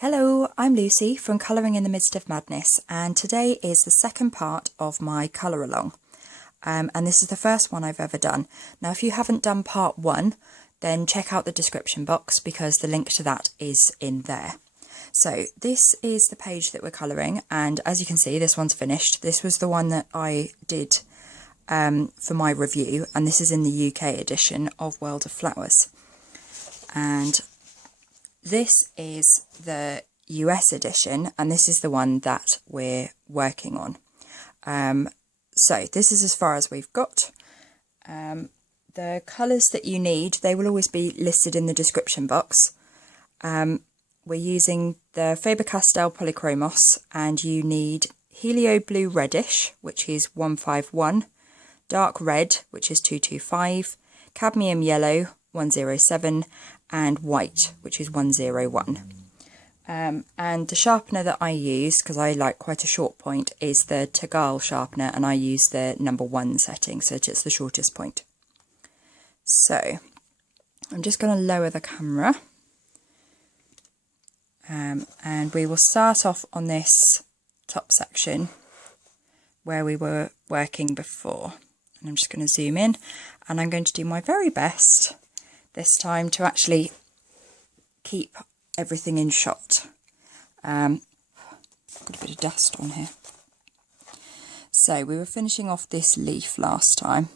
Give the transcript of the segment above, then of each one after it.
Hello, I'm Lucy from Colouring in the Midst of Madness, and today is the second part of my colour along. And this is the first one I've ever done. Now, if you haven't done part one, then check out the description box because the link to that is in there. So this is the page that we're colouring, and as you can see, this one's finished. This was the one that I did for my review, and this is in the UK edition of World of Flowers. And this is the US edition, and this is the one that we're working on. So this is as far as we've got. The colours that you need, they will always be listed in the description box. We're using the Faber-Castell Polychromos, and you need Helioblue-Reddish, which is 151, Dark Red, which is 225, Cadmium Yellow, 107, and White, which is 101. And the sharpener that I use, because I like quite a short point, is the Tagal sharpener, and I use the number 1 setting, so it's the shortest point. So I'm just going to lower the camera, and we will start off on this top section where we were working before. And I'm just going to zoom in, and I'm going to do my very best this time to actually keep everything in shot. Got a bit of dust on here. So we were finishing off this leaf last time,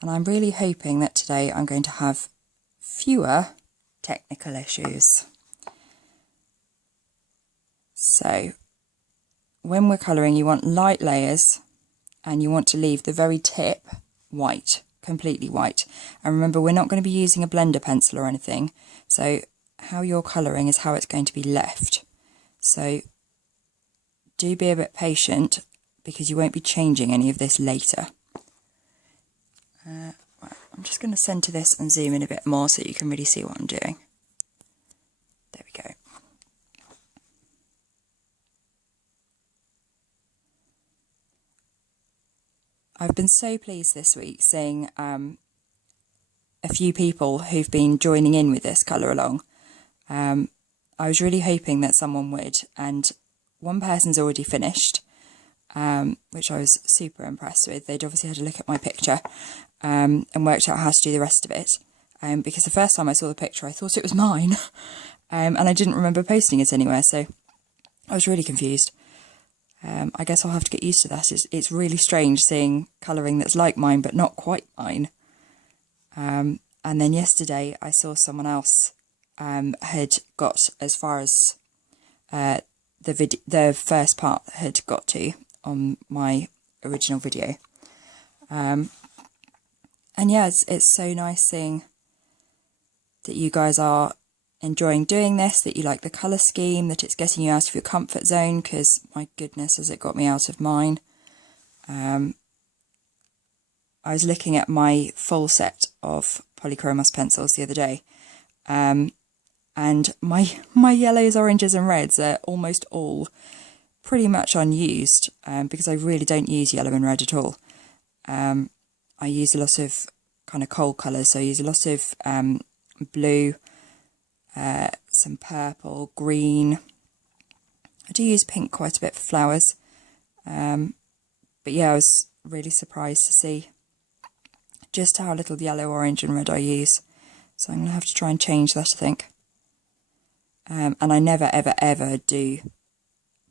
and I'm really hoping that today I'm going to have fewer technical issues. So when we're colouring, you want light layers, and you want to leave the very tip white, completely white. And remember, we're not going to be using a blender pencil or anything, so how you're colouring is how it's going to be left. So do be a bit patient, because you won't be changing any of this later. Right, I'm just going to centre this and zoom in a bit more so you can really see what I'm doing. There we go. I've been so pleased this week seeing a few people who've been joining in with this colour along. I was really hoping that someone would, and one person's already finished, which I was super impressed with. They'd obviously had a look at my picture and worked out how to do the rest of it, because the first time I saw the picture I thought it was mine, and I didn't remember posting it anywhere, so I was really confused. I guess I'll have to get used to that. It's really strange seeing colouring that's like mine but not quite mine. And then yesterday I saw someone else had got as far as the first part had got to on my original video. And yeah, it's so nice seeing that you guys are enjoying doing this, that you like the colour scheme, that it's getting you out of your comfort zone, because my goodness has it got me out of mine. I was looking at my full set of Polychromos pencils the other day, and my yellows, oranges and reds are almost all pretty much unused, because I really don't use yellow and red at all. I use a lot of kind of cold colours, so I use a lot of blue, some purple, green. I do use pink quite a bit for flowers, but yeah, I was really surprised to see just how little yellow, orange and red I use, so I'm going to have to try and change that, I think. And I never ever ever do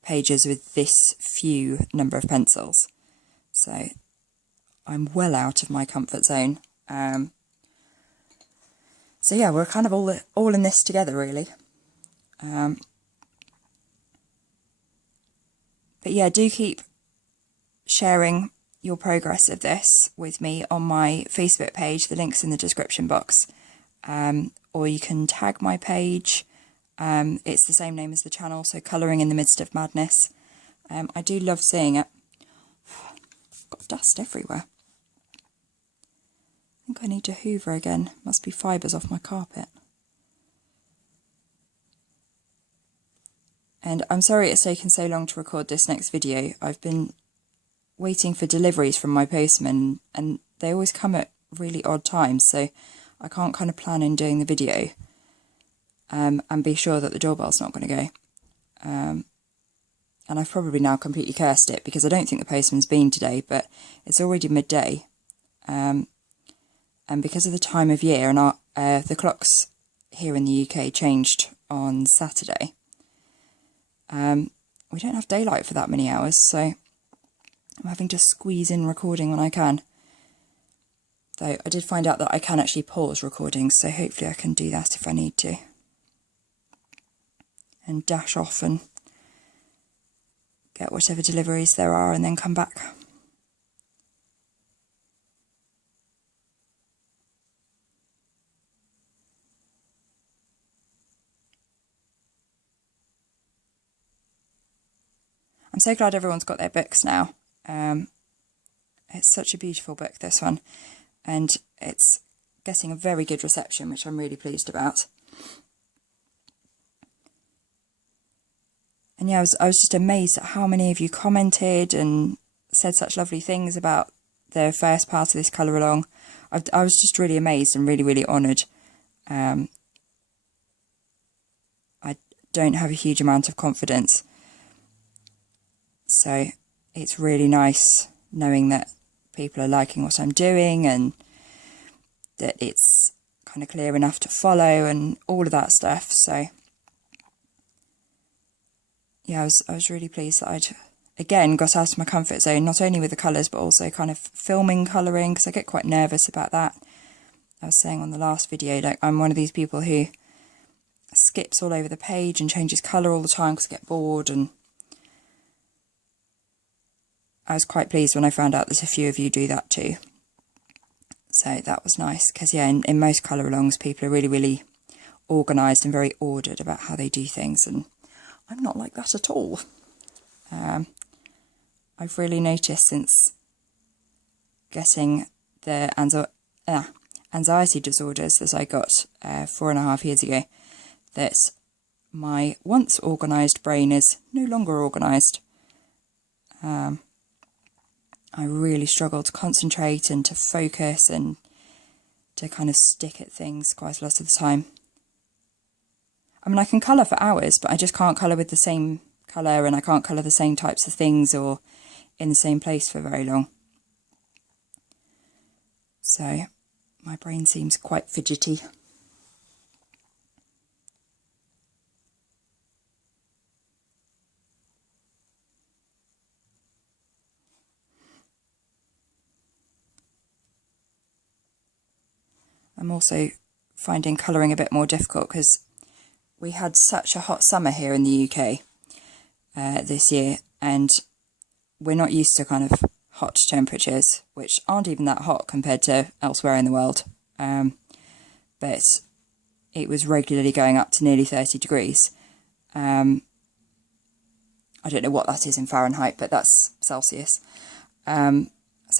pages with this few number of pencils, so I'm well out of my comfort zone. So yeah, we're kind of all in this together, really. But yeah, do keep sharing your progress of this with me on my Facebook page. The link's in the description box. Or you can tag my page. It's the same name as the channel, so Colouring in the Midst of Madness. I do love seeing it. Got dust everywhere. I think I need to hoover again. Must be fibres off my carpet. And I'm sorry it's taken so long to record this next video. I've been waiting for deliveries from my postman, and they always come at really odd times, so I can't kind of plan in doing the video. and be sure that the doorbell's not going to go. And I've probably now completely cursed it because I don't think the postman's been today, but it's already midday. And because of the time of year, and the clocks here in the UK changed on Saturday, we don't have daylight for that many hours, so I'm having to squeeze in recording when I can. Though I did find out that I can actually pause recording, so hopefully I can do that if I need to. And dash off and get whatever deliveries there are and then come back. I'm so glad everyone's got their books now. It's such a beautiful book, this one, and it's getting a very good reception, which I'm really pleased about. And yeah, I was just amazed at how many of you commented and said such lovely things about the first part of this colour along. I was just really amazed and really, really honoured. I don't have a huge amount of confidence, so it's really nice knowing that people are liking what I'm doing and that it's kind of clear enough to follow and all of that stuff. So yeah, I was really pleased that I'd again got out of my comfort zone, not only with the colours but also kind of filming colouring, because I get quite nervous about that. I was saying on the last video, like, I'm one of these people who skips all over the page and changes colour all the time because I get bored, and I was quite pleased when I found out that a few of you do that too. So that was nice, because yeah, in most colour alongs people are really, really organised and very ordered about how they do things, and I'm not like that at all. I've really noticed since getting the anxiety disorders that I got 4.5 years ago, that my once organised brain is no longer organised. I really struggle to concentrate and to focus and to kind of stick at things quite a lot of the time. I mean, I can colour for hours, but I just can't colour with the same colour, and I can't colour the same types of things or in the same place for very long. So my brain seems quite fidgety. I'm also finding colouring a bit more difficult because we had such a hot summer here in the UK this year, and we're not used to kind of hot temperatures, which aren't even that hot compared to elsewhere in the world. But it was regularly going up to nearly 30 degrees. I don't know what that is in Fahrenheit, but that's Celsius. So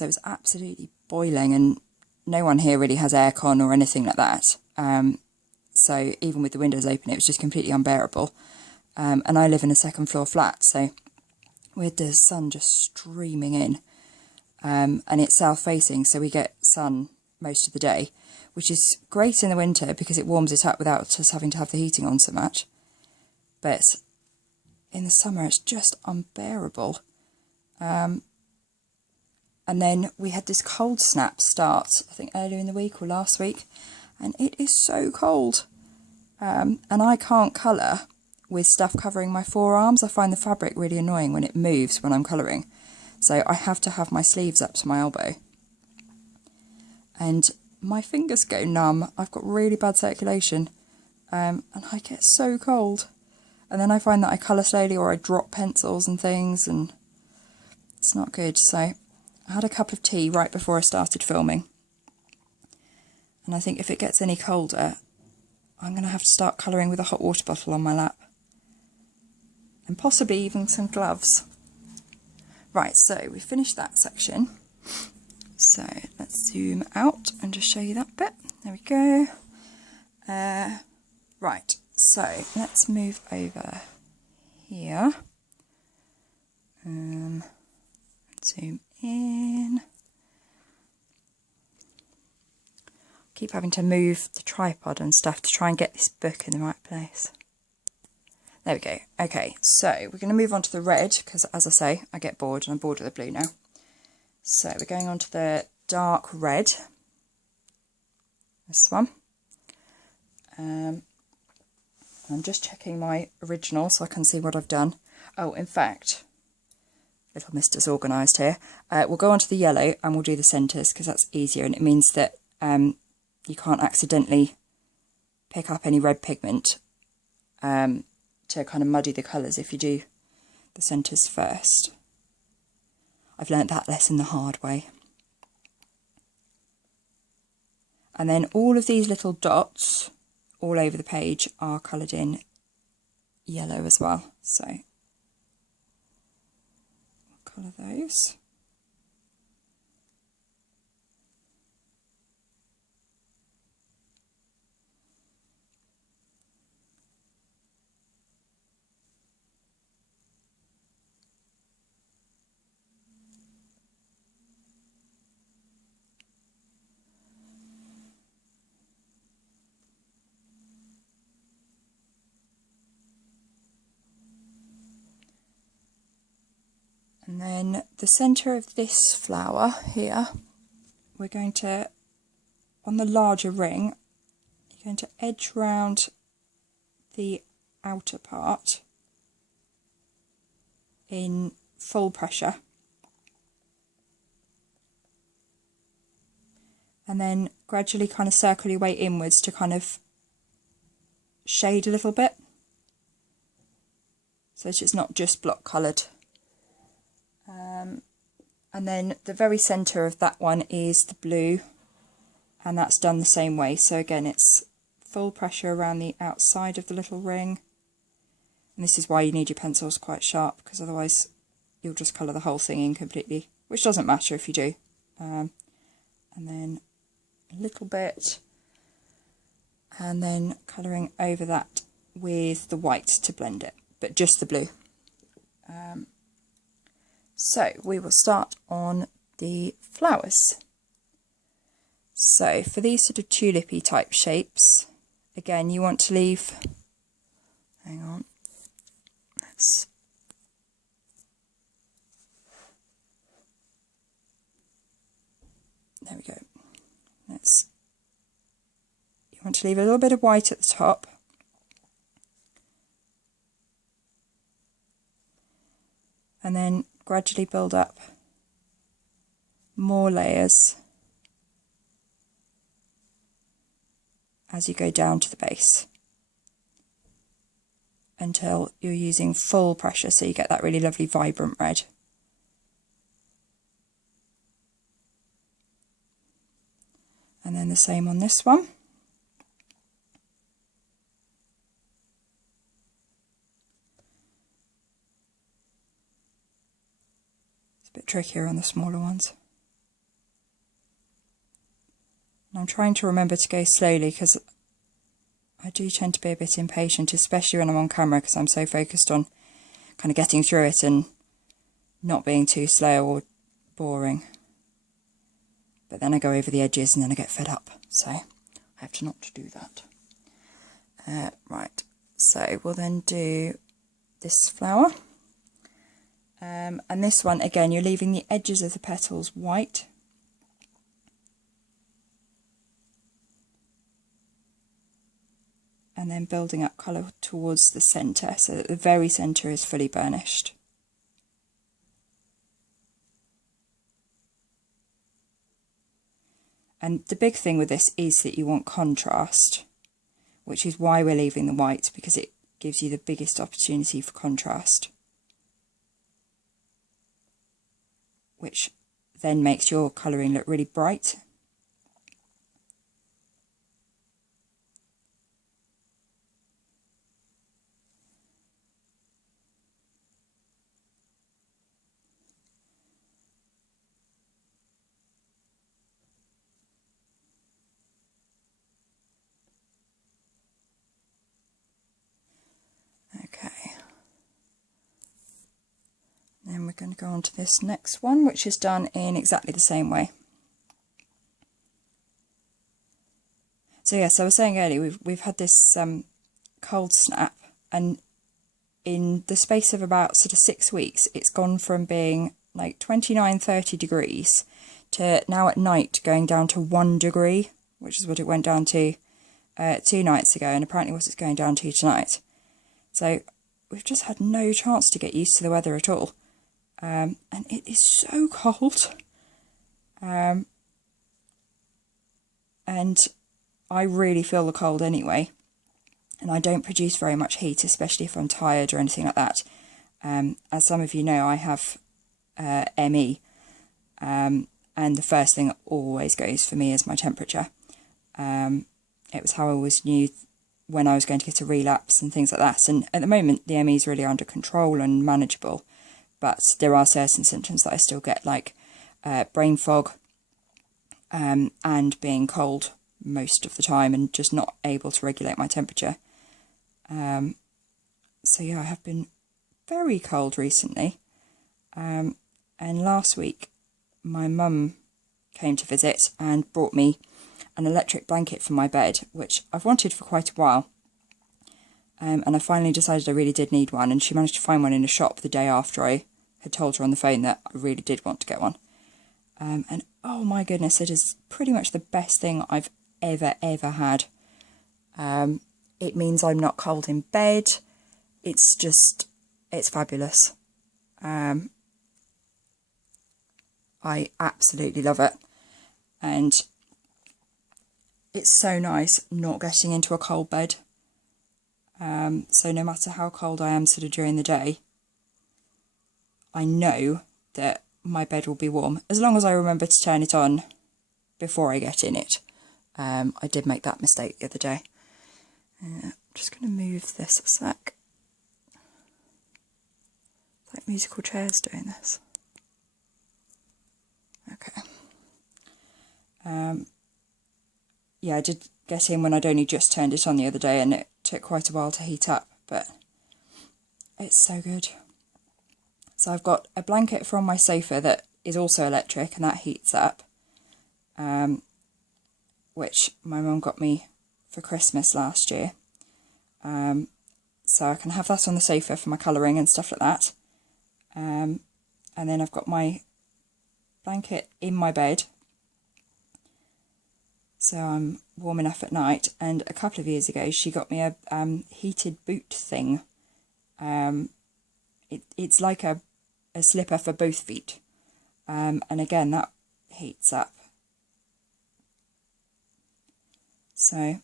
it was absolutely boiling, and no one here really has aircon or anything like that. So even with the windows open, it was just completely unbearable. And I live in a second floor flat, so with the sun just streaming in, and it's south facing, so we get sun most of the day, which is great in the winter because it warms it up without us having to have the heating on so much. But in the summer, it's just unbearable. And then we had this cold snap start, I think earlier in the week or last week, and it is so cold. And I can't colour with stuff covering my forearms. I find the fabric really annoying when it moves when I'm colouring. So I have to have my sleeves up to my elbow. And my fingers go numb. I've got really bad circulation. And I get so cold. And then I find that I colour slowly, or I drop pencils and things, and it's not good. So I had a cup of tea right before I started filming. And I think if it gets any colder, I'm going to have to start colouring with a hot water bottle on my lap. And possibly even some gloves. Right, so we finished that section. So let's zoom out and just show you that bit. There we go. Right, so let's move over here. Zoom in. keep having to move the tripod and stuff to try and get this book in the right place. There we go. Okay, so we're going to move on to the red because, as I say, I get bored and I'm bored of the blue now. So we're going on to the dark red. This one. I'm just checking my original so I can see what I've done. Oh, in fact, little Mr.'s organised here. We'll go on to the yellow and we'll do the centres because that's easier, and it means that you can't accidentally pick up any red pigment to kind of muddy the colours if you do the centres first. I've learnt that lesson the hard way. And then all of these little dots all over the page are coloured in yellow as well. So I'll colour those. And then the centre of this flower here, we're going to, on the larger ring, you're going to edge round the outer part in full pressure. And then gradually kind of circle your way inwards to kind of shade a little bit, so that it's not just block coloured. And then the very centre of that one is the blue, and that's done the same way. So again, it's full pressure around the outside of the little ring, and this is why you need your pencils quite sharp, because otherwise you'll just colour the whole thing in completely, which doesn't matter if you do. And then a little bit, and then colouring over that with the white to blend it, but just the blue. So we will start on the flowers. So for these sort of tulipy type shapes, again, you want to leave, hang on, there we go. You want to leave a little bit of white at the top. And then gradually build up more layers as you go down to the base until you're using full pressure, so you get that really lovely vibrant red. And then the same on this one. It's a bit trickier on the smaller ones. And I'm trying to remember to go slowly because I do tend to be a bit impatient, especially when I'm on camera, because I'm so focused on kind of getting through it and not being too slow or boring. But then I go over the edges and then I get fed up, so I have to not do that. Right, so we'll then do this flower. And this one, again, you're leaving the edges of the petals white. And then building up colour towards the centre, so that the very centre is fully burnished. And the big thing with this is that you want contrast, which is why we're leaving the white, because it gives you the biggest opportunity for contrast, which then makes your colouring look really bright. Okay, then we're going to go on to this next one, which is done in exactly the same way. So yes, I was saying earlier, we've had this cold snap, and in the space of about sort of 6 weeks, it's gone from being like 29-30 degrees to now at night going down to 1 degree, which is what it went down to 2 nights ago, and apparently what it's going down to tonight. So we've just had no chance to get used to the weather at all, and it is so cold, and I really feel the cold anyway, and I don't produce very much heat, especially if I'm tired or anything like that. As some of you know, I have ME, and the first thing that always goes for me is my temperature. It was how I always knew when I was going to get a relapse and things like that, and at the moment the ME is really under control and manageable, but there are certain symptoms that I still get, like brain fog, and being cold most of the time and just not able to regulate my temperature. So yeah, I have been very cold recently, and last week my mum came to visit and brought me an electric blanket for my bed, which I've wanted for quite a while, and I finally decided I really did need one, and she managed to find one in a shop the day after I had told her on the phone that I really did want to get one. And oh my goodness, it is pretty much the best thing I've ever had. It means I'm not cold in bed. It's fabulous. I absolutely love it, and it's so nice not getting into a cold bed. So no matter how cold I am sort of during the day, I know that my bed will be warm, as long as I remember to turn it on before I get in it. I did make that mistake the other day. I'm just going to move this a sec. It's like musical chairs doing this. Okay. Yeah, I did get in when I'd only just turned it on the other day, and it took quite a while to heat up, but it's so good. So I've got a blanket from my sofa that is also electric, and that heats up, which my mum got me for Christmas last year. So I can have that on the sofa for my colouring and stuff like that. And then I've got my blanket in my bed, so I'm warm enough at night. And a couple of years ago she got me a heated boot thing. It's like a slipper for both feet, and again that heats up. So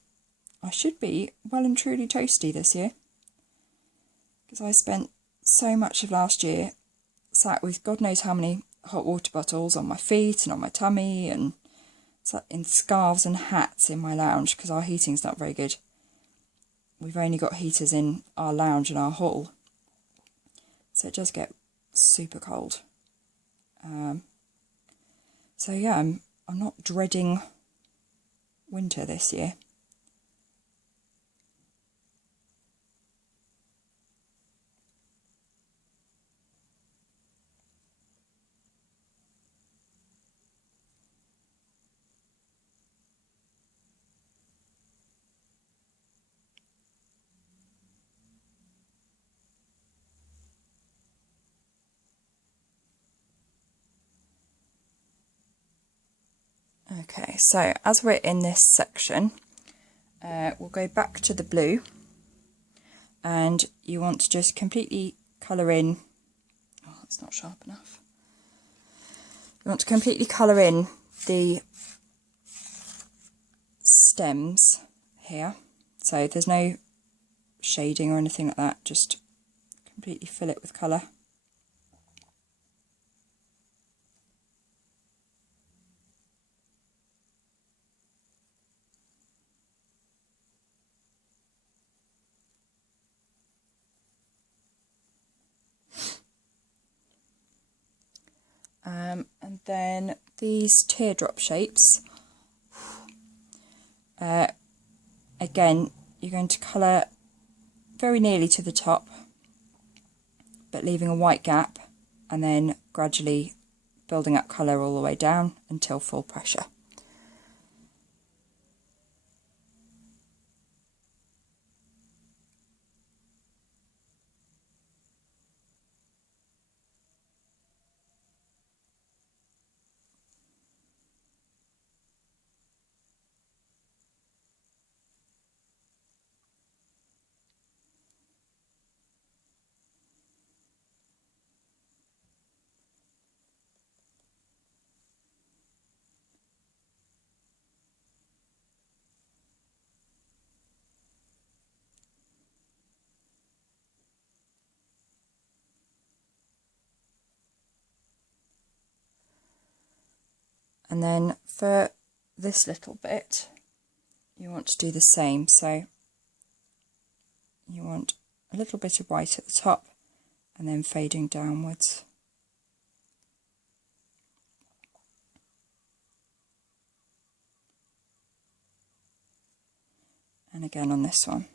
I should be well and truly toasty this year, because I spent so much of last year sat with God knows how many hot water bottles on my feet and on my tummy, and sat in scarves and hats in my lounge, because our heating's not very good. We've only got heaters in our lounge and our hall, so it does get super cold. So yeah, I'm not dreading winter this year. Okay, so as we're in this section, we'll go back to the blue, and you want to just completely colour in, oh, it's not sharp enough. You want to completely colour in the stems here, so there's no shading or anything like that, just completely fill it with colour. And then these teardrop shapes, again, you're going to colour very nearly to the top, but leaving a white gap, and then gradually building up colour all the way down until full pressure. And then for this little bit, you want to do the same. So you want a little bit of white at the top and then fading downwards. And again on this one.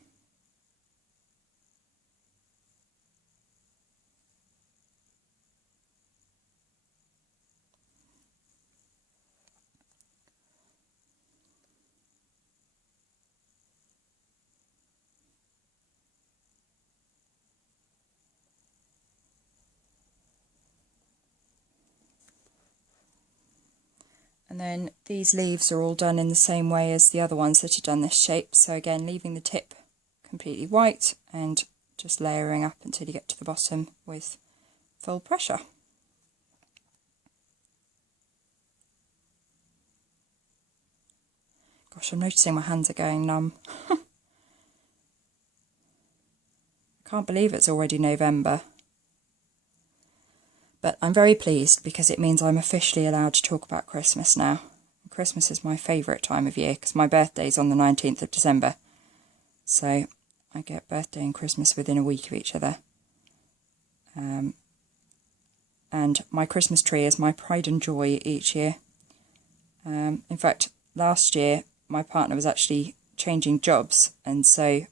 And then these leaves are all done in the same way as the other ones that are done this shape. So again, leaving the tip completely white and just layering up until you get to the bottom with full pressure. Gosh, I'm noticing my hands are going numb. I can't believe it's already November. But I'm very pleased because it means I'm officially allowed to talk about Christmas now. Christmas is my favourite time of year because my birthday's on the 19th of December. So I get birthday and Christmas within a week of each other. And my Christmas tree is my pride and joy each year. In fact, last year my partner was actually changing jobs, and so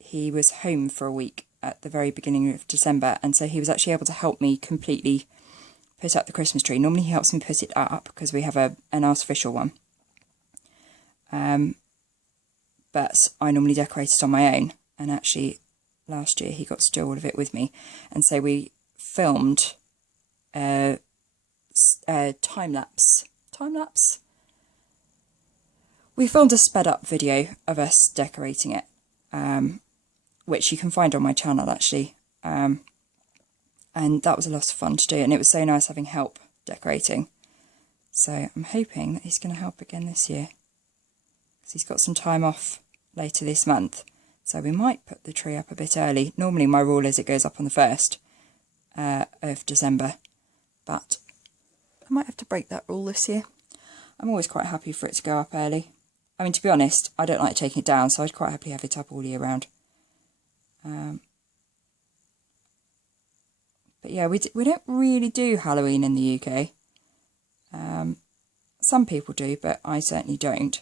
he was home for a week at the very beginning of December, and so he was actually able to help me completely put up the Christmas tree. Normally he helps me put it up because we have an artificial one, but I normally decorate it on my own, and actually last year he got to do all of it with me, and so we filmed a time-lapse. We filmed a sped up video of us decorating it, which you can find on my channel actually, and that was a lot of fun to do, and it was so nice having help decorating. So I'm hoping that he's going to help again this year, because he's got some time off later this month, so we might put the tree up a bit early. Normally my rule is it goes up on the 1st of December, but I might have to break that rule this year. I'm always quite happy for it to go up early. I mean, to be honest, I don't like taking it down, so I'd quite happily have it up all year round. But yeah, we don't really do Halloween in the UK. Some people do, but I certainly don't.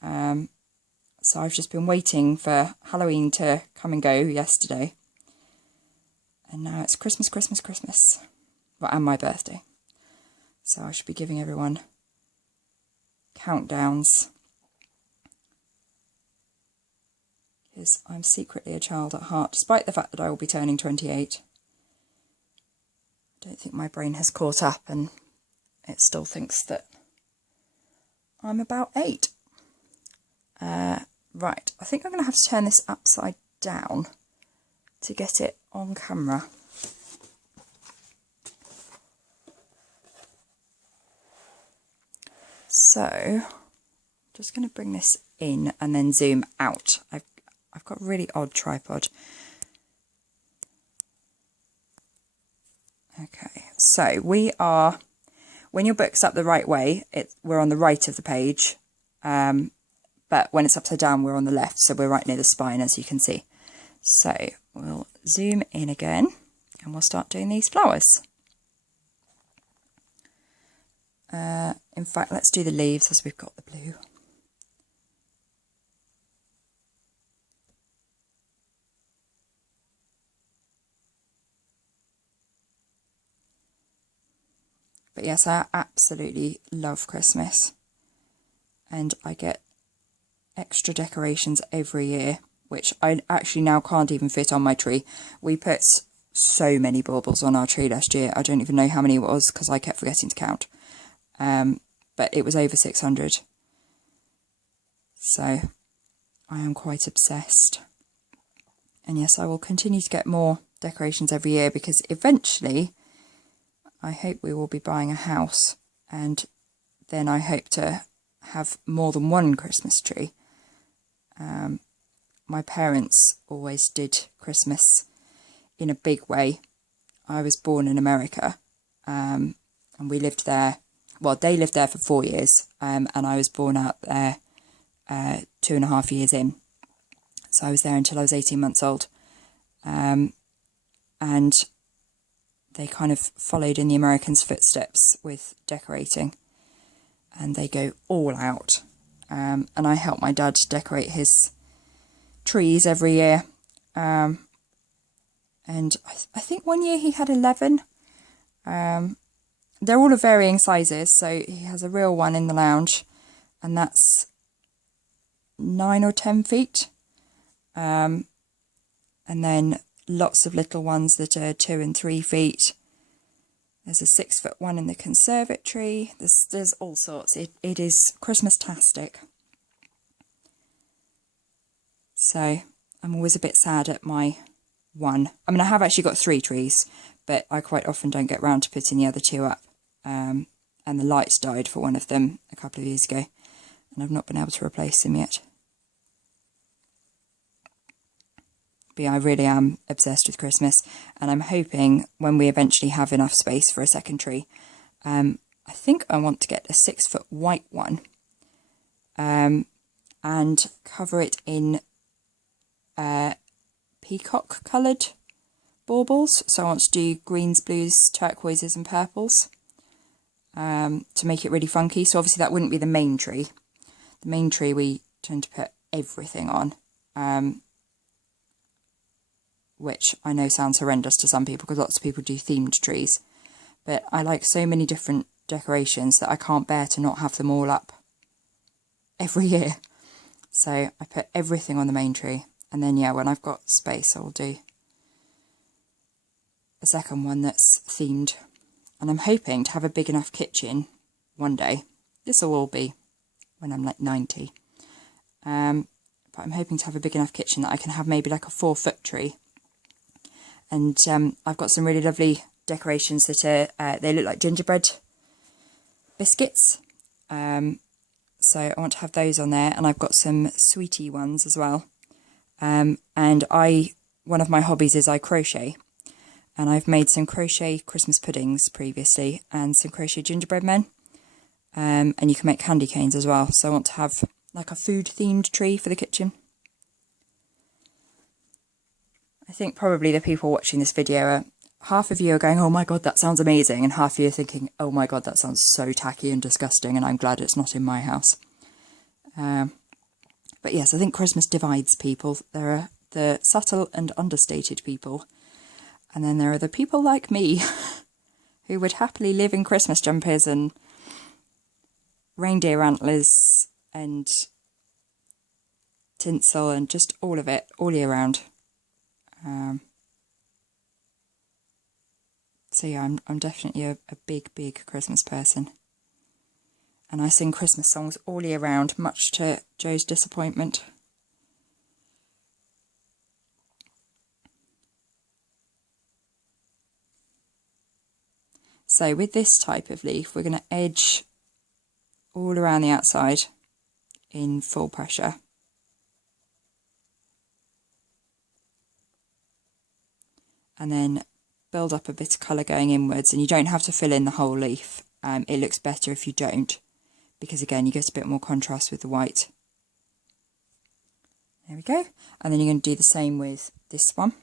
So I've just been waiting for Halloween to come and go yesterday. And now it's Christmas. Well, and my birthday. So I should be giving everyone countdowns, because I'm secretly a child at heart, despite the fact that I will be turning 28. I don't think my brain has caught up, and it still thinks that I'm about 8. Right, I think I'm going to have to turn this upside down to get it on camera. So, just going to bring this in and then zoom out. I've got a really odd tripod. Okay, so we are, when your book's up the right way, we're on the right of the page, but when it's upside down, we're on the left, so we're right near the spine, as you can see. So we'll zoom in again, and we'll start doing these flowers. In fact, let's do the leaves, as we've got the blue. But yes, I absolutely love Christmas, and I get extra decorations every year, which I actually now can't even fit on my tree. We put so many baubles on our tree last year. I don't even know how many it was, because I kept forgetting to count. But it was over 600. So I am quite obsessed. And yes, I will continue to get more decorations every year, because eventually I hope we will be buying a house, and then I hope to have more than one Christmas tree. My parents always did Christmas in a big way. I was born in America, and we lived there. Well, they lived there for 4 years, and I was born out there 2.5 years in. So I was there until I was 18 months old. And they kind of followed in the Americans' footsteps with decorating. And they go all out. And I help my dad decorate his trees every year. And I think one year he had 11. They're all of varying sizes. So he has a real one in the lounge. And that's 9 or 10 feet. And then lots of little ones that are 2 and 3 feet. There's a 6-foot one in the conservatory. There's all sorts. It is Christmas-tastic. So I'm always a bit sad at my one. I mean, I have actually got 3 trees, but I quite often don't get round to putting the other 2 up. And the lights died for one of them a couple of years ago, and I've not been able to replace them yet. But yeah, I really am obsessed with Christmas, and I'm hoping when we eventually have enough space for a second tree, I think I want to get a 6-foot white one, and cover it in peacock coloured baubles. So I want to do greens, blues, turquoises and purples to make it really funky. So obviously that wouldn't be the main tree. The main tree we tend to put everything on. Which I know sounds horrendous to some people because lots of people do themed trees. But I like so many different decorations that I can't bear to not have them all up every year. So I put everything on the main tree. And then, yeah, when I've got space, I'll do a second one that's themed. And I'm hoping to have a big enough kitchen one day. This will all be when I'm like 90. But I'm hoping to have a big enough kitchen that I can have maybe like a 4-foot tree. And I've got some really lovely decorations that are, they look like gingerbread biscuits. So I want to have those on there. And I've got some sweetie ones as well. And one of my hobbies is I crochet. And I've made some crochet Christmas puddings previously and some crochet gingerbread men. And you can make candy canes as well. So I want to have like a food themed tree for the kitchen. I think probably the people watching this video are, half of you are going, oh my god, that sounds amazing, and half of you are thinking, oh my god, that sounds so tacky and disgusting, and I'm glad it's not in my house. But yes, I think Christmas divides people. There are the subtle and understated people, and then there are the people like me who would happily live in Christmas jumpers and reindeer antlers and tinsel and just all of it, all year round. So yeah, I'm definitely a big Christmas person. And I sing Christmas songs all year round, much to Joe's disappointment. So with this type of leaf, we're going to edge all around the outside in full pressure. And then build up a bit of colour going inwards, and you don't have to fill in the whole leaf. It looks better if you don't, because again you get a bit more contrast with the white. There we go. And then you're going to do the same with this one.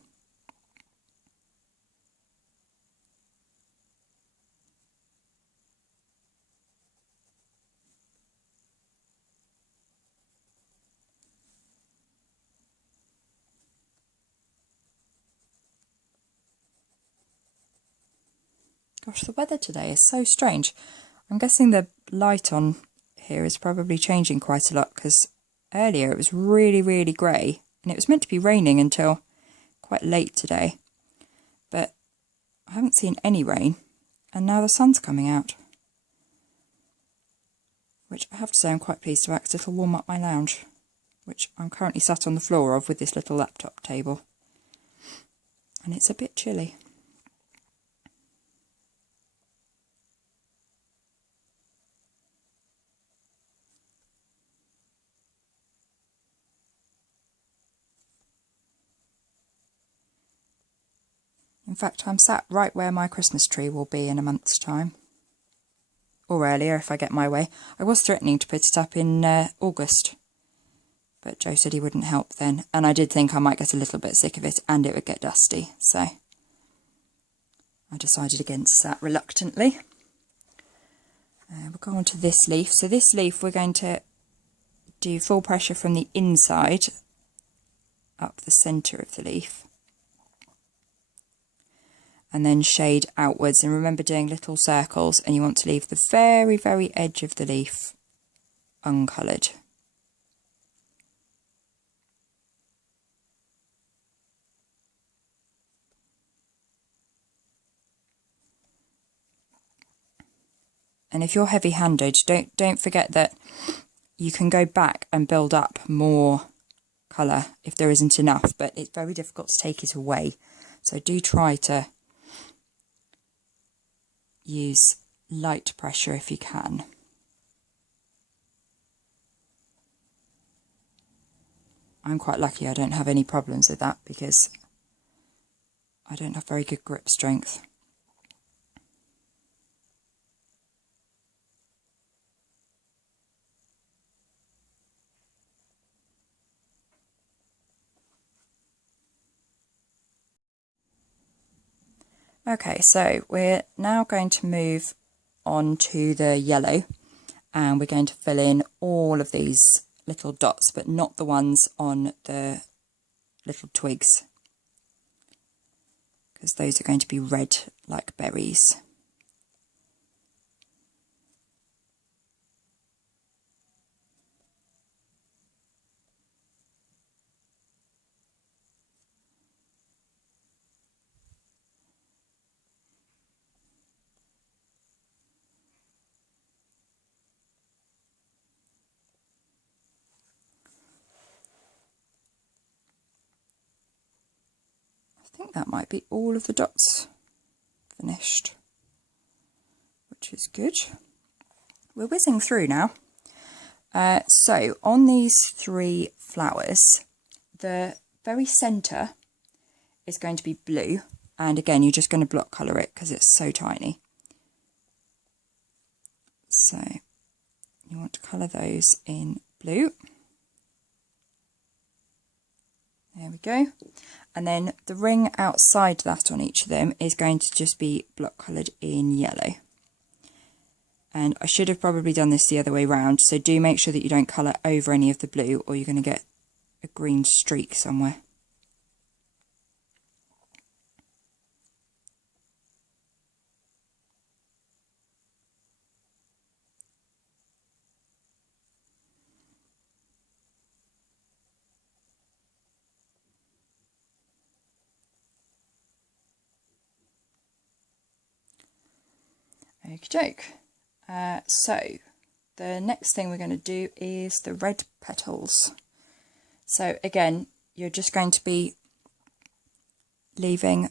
Gosh, the weather today is so strange. I'm guessing the light on here is probably changing quite a lot, because earlier it was really grey and it was meant to be raining until quite late today. But I haven't seen any rain, and now the sun's coming out. Which I have to say I'm quite pleased about, because it'll warm up my lounge, which I'm currently sat on the floor of with this little laptop table. And it's a bit chilly. In fact, I'm sat right where my Christmas tree will be in a month's time. or earlier if I get my way. I was threatening to put it up in August, but Joe said he wouldn't help then, and I did think I might get a little bit sick of it and it would get dusty, so I decided against that reluctantly. We'll go on to this leaf. So this leaf we're going to do full pressure from the inside up the centre of the leaf, and then shade outwards, and remember doing little circles, and you want to leave the very, very edge of the leaf uncoloured. And if you're heavy-handed, don't forget that you can go back and build up more colour if there isn't enough, but it's very difficult to take it away. So do try to use light pressure if you can. I'm quite lucky I don't have any problems with that because I don't have very good grip strength. Okay, so we're now going to move on to the yellow, and we're going to fill in all of these little dots, but not the ones on the little twigs, because those are going to be red like berries. I think that might be all of the dots finished, which is good. We're whizzing through now. So on these three flowers, the very centre is going to be blue, and again you're just going to block colour it because it's so tiny. So you want to colour those in blue. There we go. And then the ring outside that on each of them is going to just be block coloured in yellow. And I should have probably done this the other way round, so do make sure that you don't colour over any of the blue or you're going to get a green streak somewhere. Okie doke. So the next thing we're going to do is the red petals. So again, you're just going to be leaving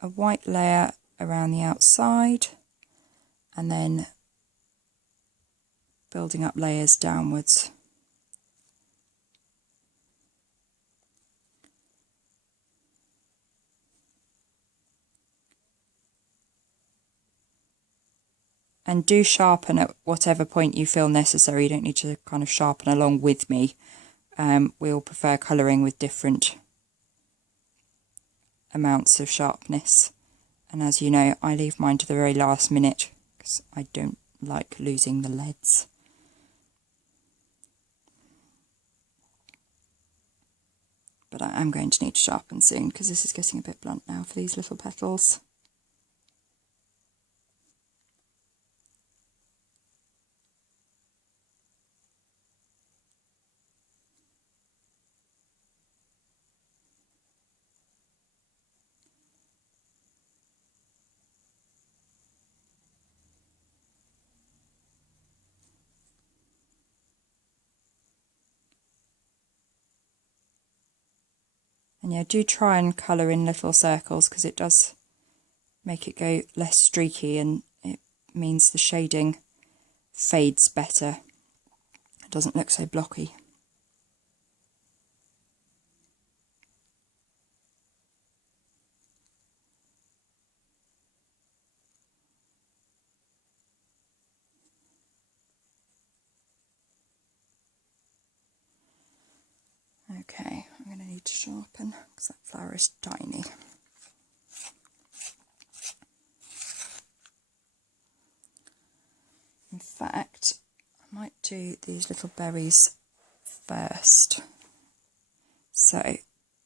a white layer around the outside and then building up layers downwards. And do sharpen at whatever point you feel necessary. You don't need to kind of sharpen along with me. We'll prefer colouring with different amounts of sharpness. And as you know, I leave mine to the very last minute because I don't like losing the leads. But I am going to need to sharpen soon because this is getting a bit blunt now for these little petals. And yeah, do try and colour in little circles because it does make it go less streaky and it means the shading fades better. It doesn't look so blocky. I'm going to need to sharpen because that flower is tiny. In fact, I might do these little berries first. So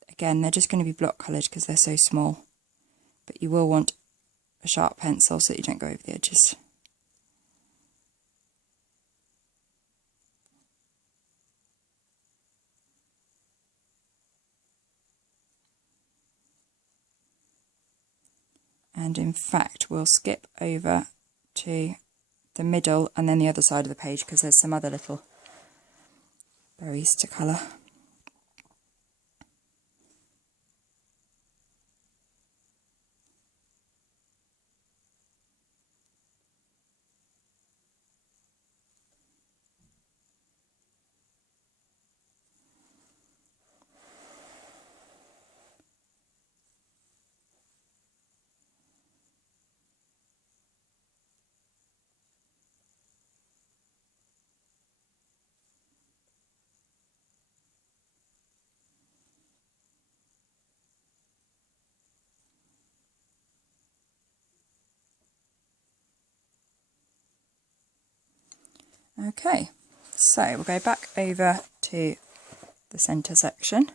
again, they're just going to be block coloured because they're so small, but you will want a sharp pencil so that you don't go over the edges. And in fact, we'll skip over to the middle and then the other side of the page because there's some other little berries to colour. Okay, so we'll go back over to the centre section.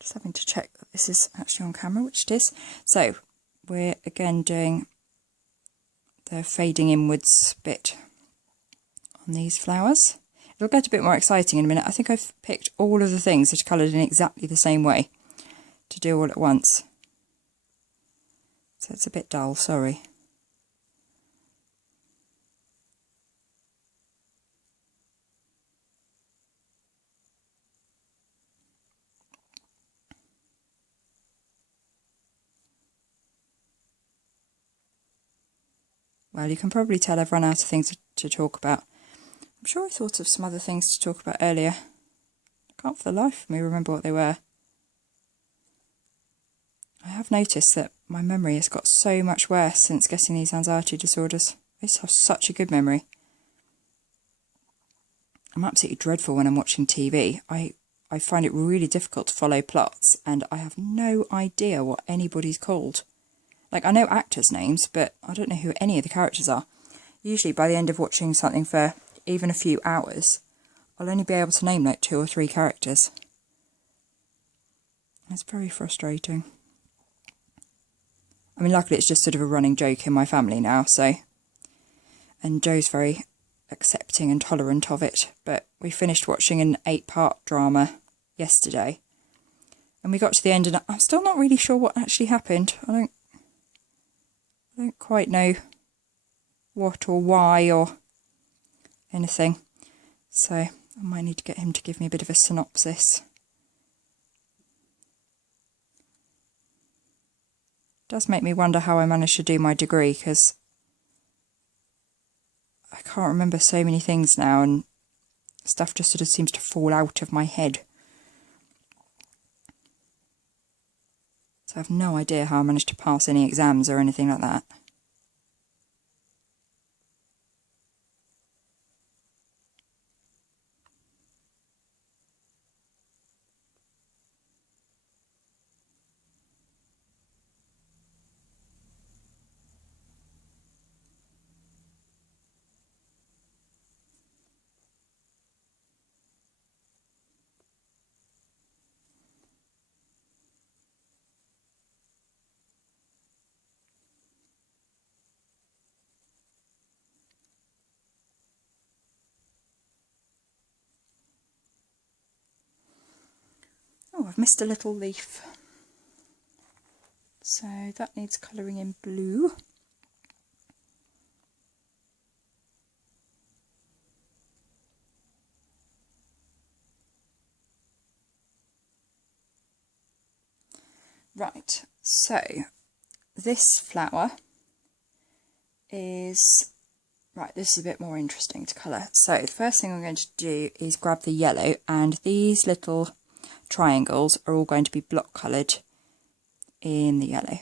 Just having to check that this is actually on camera, which it is. So we're again doing the fading inwards bit on these flowers. It'll get a bit more exciting in a minute. I think I've picked all of the things that are coloured in exactly the same way to do all at once. So it's a bit dull, sorry. Well, you can probably tell I've run out of things to talk about. I'm sure I thought of some other things to talk about earlier. I can't for the life of me remember what they were. I have noticed that my memory has got so much worse since getting these anxiety disorders. I used to have such a good memory. I'm absolutely dreadful when I'm watching TV. I find it really difficult to follow plots and I have no idea what anybody's called. Like, I know actors' names, but I don't know who any of the characters are. Usually by the end of watching something for even a few hours, I'll only be able to name like 2 or 3 characters. It's very frustrating. I mean, luckily it's just sort of a running joke in my family now, so... And Joe's very accepting and tolerant of it, but we finished watching an 8-part drama yesterday. And we got to the end and I'm still not really sure what actually happened. I don't quite know what or why or anything, so I might need to get him to give me a bit of a synopsis. It does make me wonder how I managed to do my degree, because I can't remember so many things now and stuff just sort of seems to fall out of my head. So I have no idea how I managed to pass any exams or anything like that. Oh, I've missed a little leaf. So that needs colouring in blue. Right, so this flower is... Right, this is a bit more interesting to colour. So the first thing I'm going to do is grab the yellow, and these little triangles are all going to be block coloured in the yellow.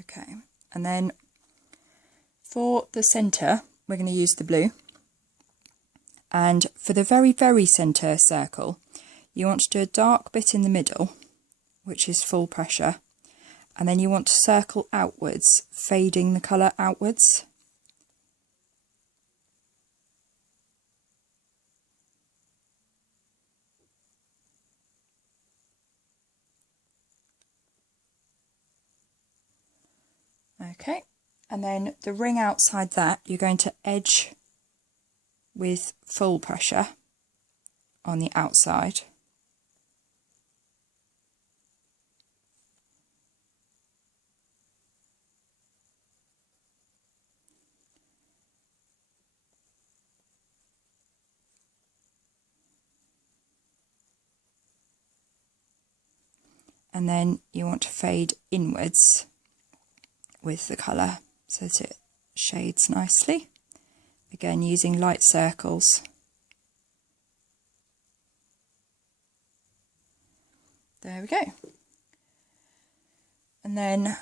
Okay, and then for the centre, we're going to use the blue. And for the very, very centre circle, you want to do a dark bit in the middle, which is full pressure. And then you want to circle outwards, fading the colour outwards. Okay, and then the ring outside that, you're going to edge with full pressure on the outside. And then you want to fade inwards with the colour so that it shades nicely. Again, using light circles. There we go. And then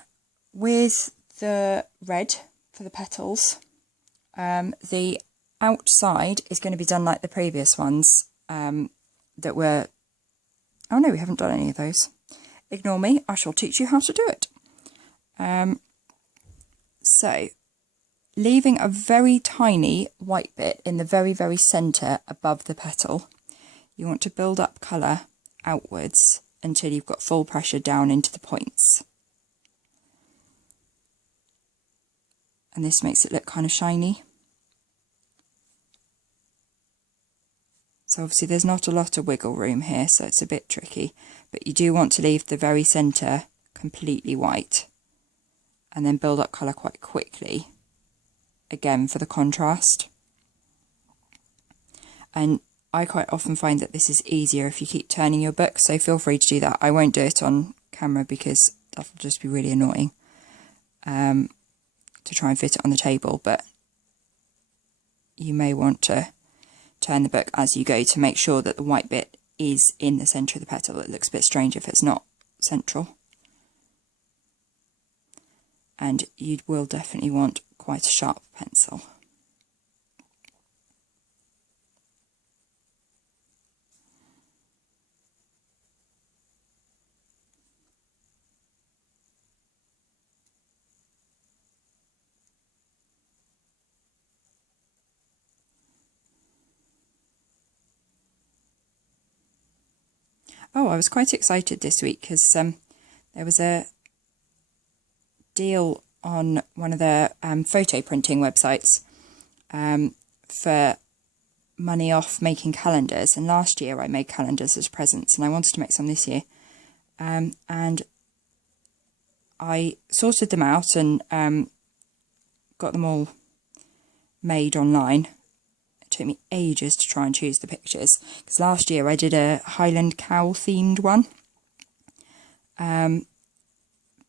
with the red for the petals, the outside is going to be done like the previous ones that were... Oh no, we haven't done any of those. Ignore me, I shall teach you how to do it. So, leaving a very tiny white bit in the very, very centre above the petal, you want to build up colour outwards until you've got full pressure down into the points. And this makes it look kind of shiny. So obviously there's not a lot of wiggle room here, so it's a bit tricky, but you do want to leave the very centre completely white and then build up colour quite quickly, again for the contrast. And I quite often find that this is easier if you keep turning your book, so feel free to do that. I won't do it on camera because that'll just be really annoying to try and fit it on the table, but you may want to turn the book as you go to make sure that the white bit is in the centre of the petal. It looks a bit strange if it's not central. And you will definitely want quite a sharp pencil. Oh, I was quite excited this week because there was a deal on one of the photo printing websites for money off making calendars. And last year I made calendars as presents and I wanted to make some this year. And I sorted them out and got them all made online. It took me ages to try and choose the pictures because last year I did a Highland cow themed one,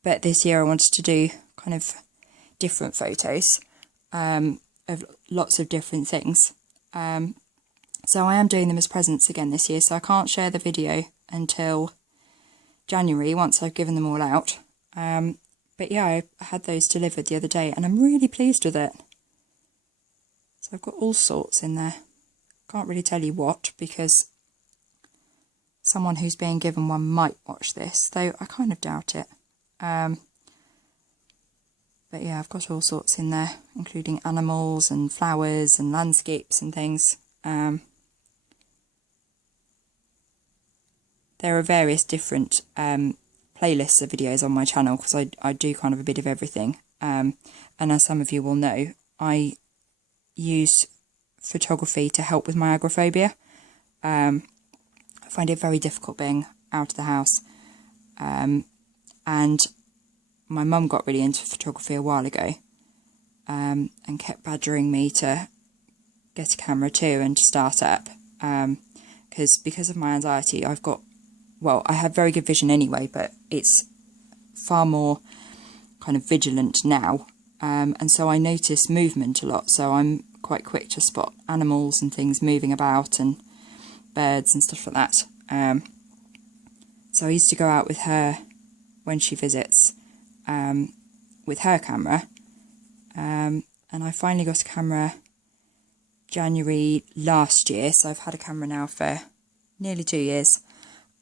but this year I wanted to do kind of different photos of lots of different things, so I am doing them as presents again this year, so I can't share the video until January once I've given them all out, but yeah, I had those delivered the other day and I'm really pleased with it. So I've got all sorts in there. Can't really tell you what because someone who's being given one might watch this, though I kind of doubt it. But yeah, I've got all sorts in there, including animals and flowers and landscapes and things. There are various different playlists of videos on my channel because I do kind of a bit of everything. And as some of you will know, I use photography to help with my agoraphobia. I find it very difficult being out of the house, and my mum got really into photography a while ago and kept badgering me to get a camera too and to start up, because of my anxiety I've got, well, I have very good vision anyway, but it's far more kind of vigilant now, and so I notice movement a lot, so I'm quite quick to spot animals and things moving about and birds and stuff like that. So I used to go out with her when she visits with her camera, and I finally got a camera January last year, so I've had a camera now for nearly 2 years,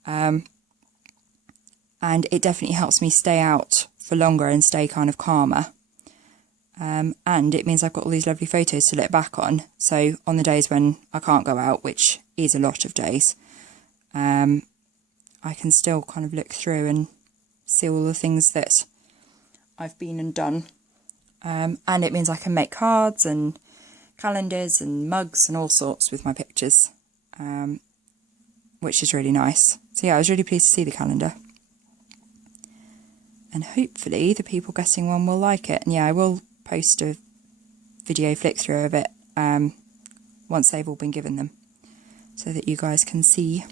and it definitely helps me stay out for longer and stay kind of calmer, and it means I've got all these lovely photos to look back on. So on the days when I can't go out, which is a lot of days, I can still kind of look through and see all the things that I've been and done, and it means I can make cards and calendars and mugs and all sorts with my pictures, which is really nice. So yeah, I was really pleased to see the calendar, and hopefully the people getting one will like it. And yeah, I will post a video flick through of it once they've all been given them, so that you guys can see.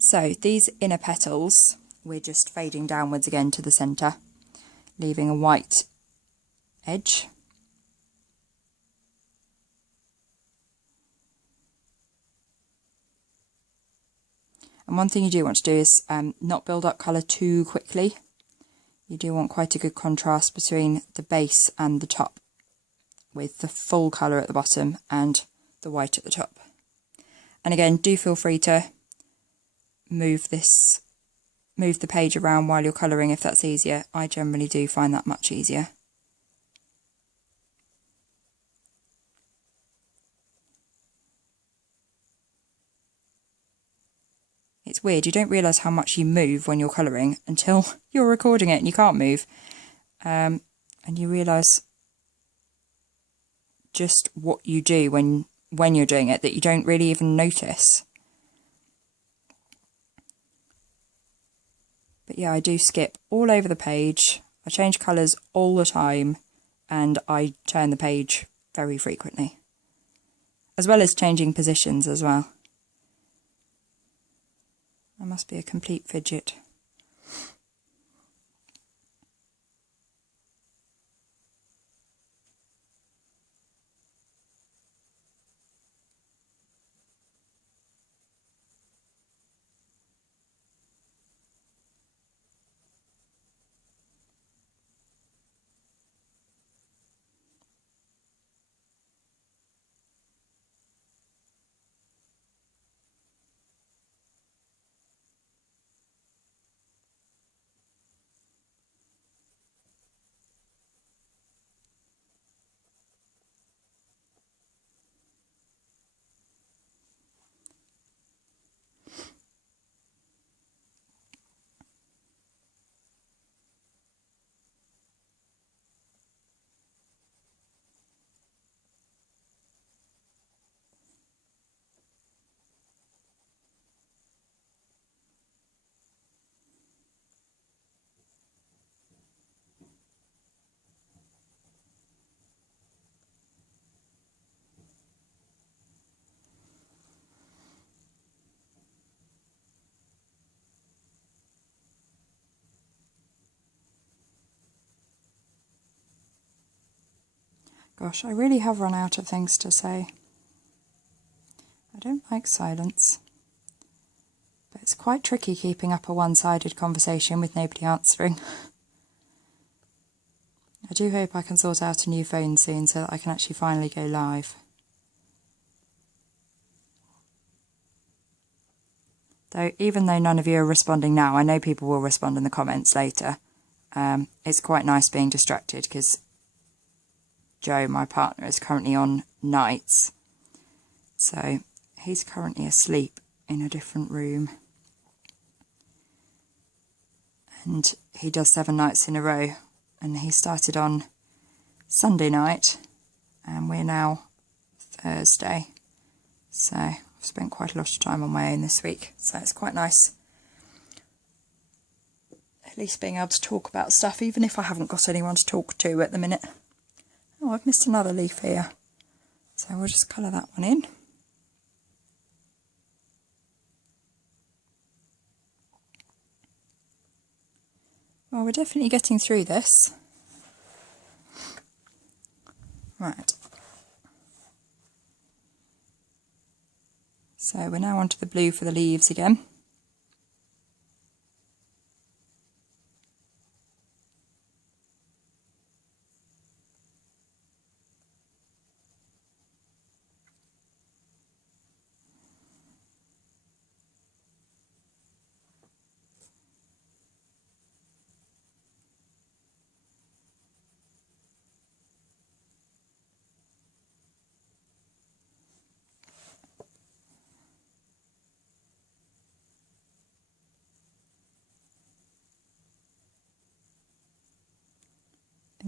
So these inner petals, we're just fading downwards again to the centre, leaving a white edge. And one thing you do want to do is not build up colour too quickly. You do want quite a good contrast between the base and the top, with the full colour at the bottom and the white at the top. And again, do feel free to move the page around while you're colouring if that's easier. I generally do find that much easier. It's weird, you don't realise how much you move when you're colouring until you're recording it and you can't move. And you realise just what you do when you're doing it, that you don't really even notice. But yeah, I do skip all over the page. I change colours all the time, and I turn the page very frequently, as well as changing positions as well. I must be a complete fidget. Gosh, I really have run out of things to say. I don't like silence, but it's quite tricky keeping up a one-sided conversation with nobody answering. I do hope I can sort out a new phone soon so that I can actually finally go live. Though, even though none of you are responding now, I know people will respond in the comments later. It's quite nice being distracted because Joe, my partner, is currently on nights. So he's currently asleep in a different room. And he does 7 nights in a row. And he started on Sunday night. And we're now Thursday. So I've spent quite a lot of time on my own this week. So it's quite nice. At least being able to talk about stuff, even if I haven't got anyone to talk to at the minute. Oh, I've missed another leaf here. So we'll just colour that one in. Well, we're definitely getting through this. Right. So we're now onto the blue for the leaves again.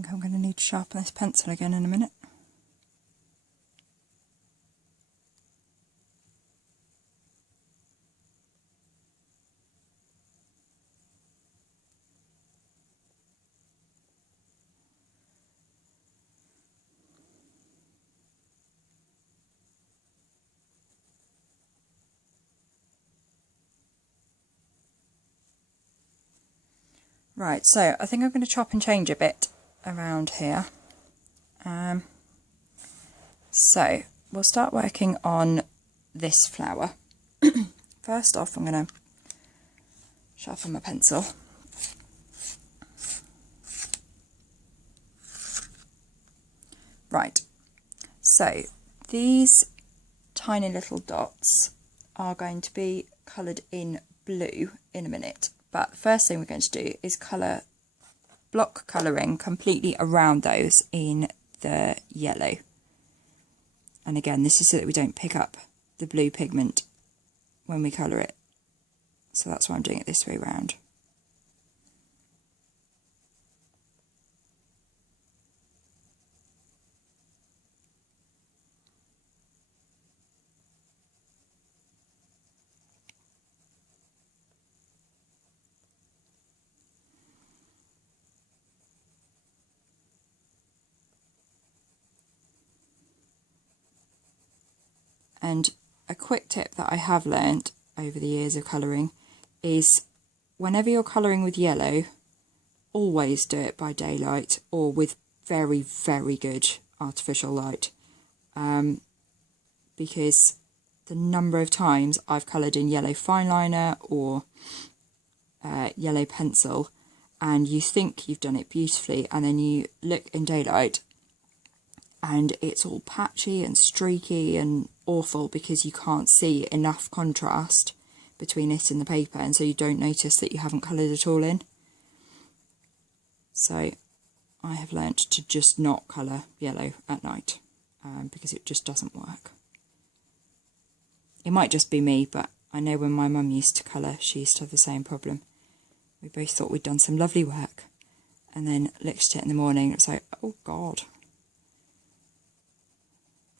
think I'm going to need to sharpen this pencil again in a minute. Right, so I think I'm going to chop and change a bit around here. So we'll start working on this flower. First off, I'm going to sharpen my pencil. Right, so these tiny little dots are going to be coloured in blue in a minute. But the first thing we're going to do is block colouring completely around those in the yellow. And again, this is so that we don't pick up the blue pigment when we colour it. So that's why I'm doing it this way round. And a quick tip that I have learnt over the years of colouring is whenever you're colouring with yellow, always do it by daylight or with very, very good artificial light. Because the number of times I've coloured in yellow fine liner or yellow pencil, and you think you've done it beautifully, and then you look in daylight and it's all patchy and streaky and awful because you can't see enough contrast between it and the paper, and so you don't notice that you haven't coloured it all in. So I have learnt to just not colour yellow at night because it just doesn't work. It might just be me, but I know when my mum used to colour, she used to have the same problem. We both thought we'd done some lovely work, and then looked at it in the morning and it was like, oh God.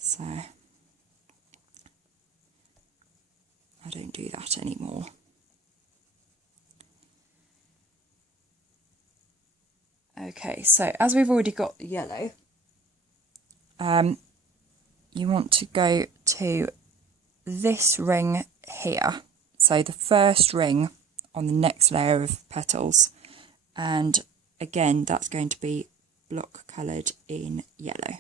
So I don't do that anymore. Okay, so as we've already got the yellow, you want to go to this ring here, so the first ring on the next layer of petals, and again that's going to be block coloured in yellow.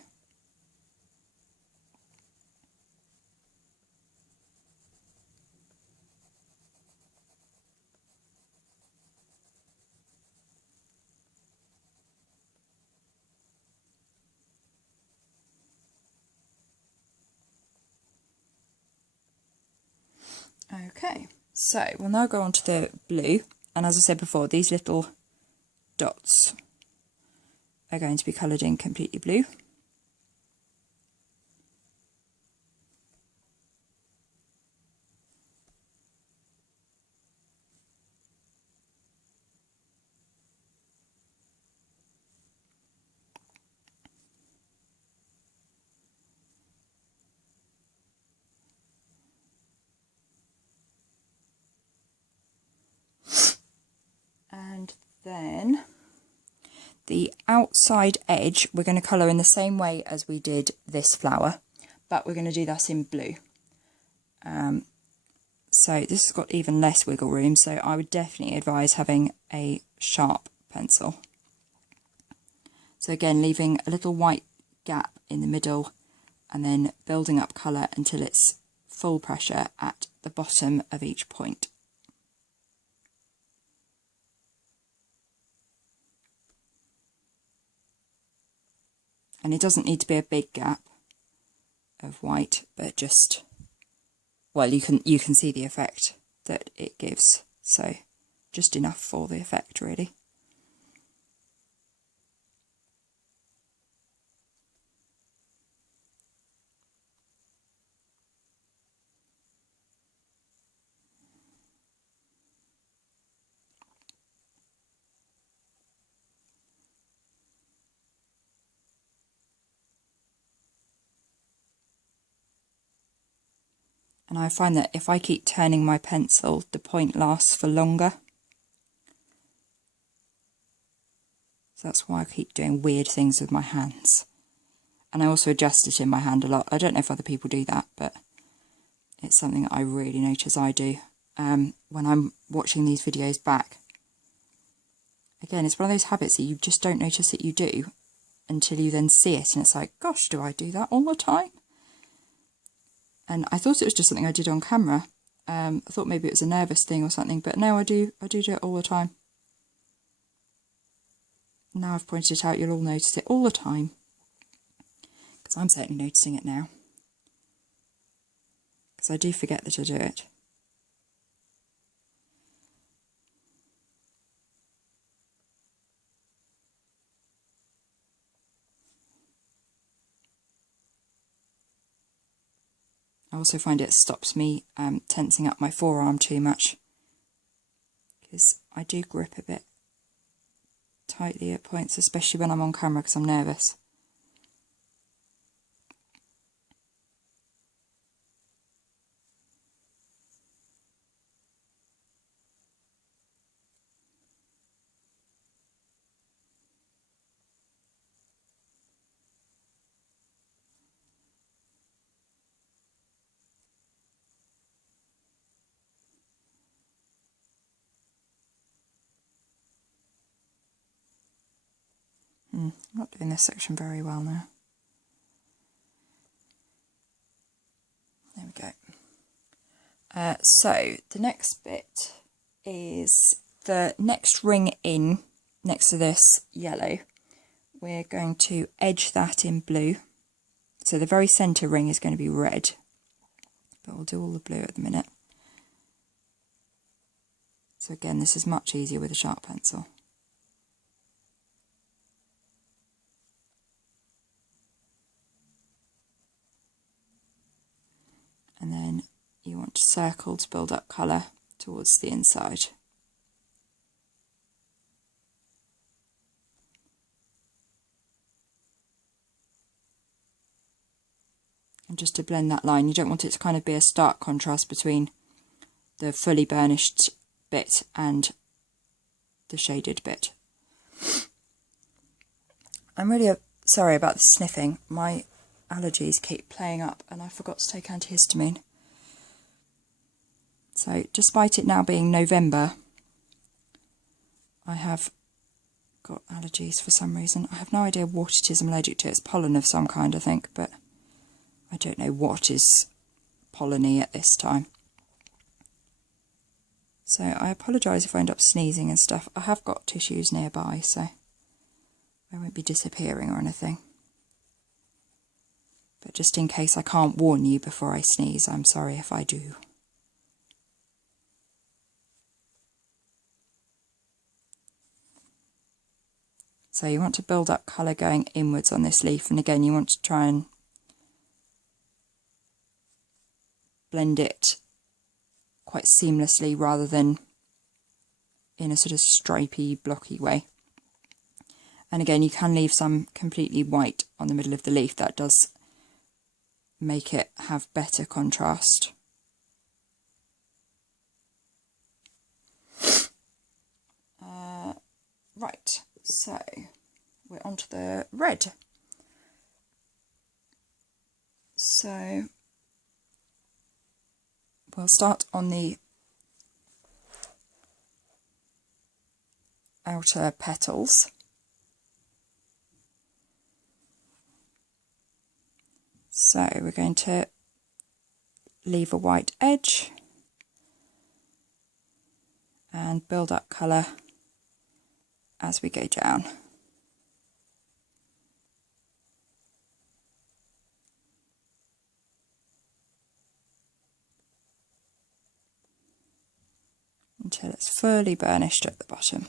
Okay, so we'll now go on to the blue, and as I said before, these little dots are going to be coloured in completely blue. And then the outside edge we're going to colour in the same way as we did this flower, but we're going to do that in blue. So this has got even less wiggle room, so I would definitely advise having a sharp pencil. So again, leaving a little white gap in the middle and then building up colour until it's full pressure at the bottom of each point. And it doesn't need to be a big gap of white, but just, well, you can see the effect that it gives, so just enough for the effect really. And I find that if I keep turning my pencil, the point lasts for longer. So that's why I keep doing weird things with my hands. And I also adjust it in my hand a lot. I don't know if other people do that, but it's something that I really notice I do when I'm watching these videos back. Again, it's one of those habits that you just don't notice that you do until you then see it, and it's like, gosh, do I do that all the time? And I thought it was just something I did on camera. I thought maybe it was a nervous thing or something, but no, I do it all the time. Now I've pointed it out, you'll all notice it all the time. Because I'm certainly noticing it now. Because I do forget that I do it. I also find it stops me tensing up my forearm too much, because I do grip a bit tightly at points, especially when I'm on camera, because I'm nervous. I'm not doing this section very well now. There we go. So the next bit is the next ring in next to this yellow. We're going to edge that in blue. So the very centre ring is going to be red, but we'll do all the blue at the minute. So again, this is much easier with a sharp pencil. And then you want to circle to build up colour towards the inside. And just to blend that line, you don't want it to kind of be a stark contrast between the fully burnished bit and the shaded bit. I'm really sorry about the sniffing. My allergies keep playing up and I forgot to take antihistamine. So despite it now being November, I have got allergies for some reason. I have no idea what it is I'm allergic to. It's pollen of some kind, I think, but I don't know what is pollen-y at this time. So I apologise if I end up sneezing and stuff. I have got tissues nearby, so I won't be disappearing or anything. But just in case I can't warn you before I sneeze, I'm sorry if I do. So you want to build up colour going inwards on this leaf, and again you want to try and blend it quite seamlessly rather than in a sort of stripy, blocky way. And again, you can leave some completely white on the middle of the leaf. That does make it have better contrast. Right, so we're on to the red. So we'll start on the outer petals. So we're going to leave a white edge and build up colour as we go down. Until it's fully burnished at the bottom.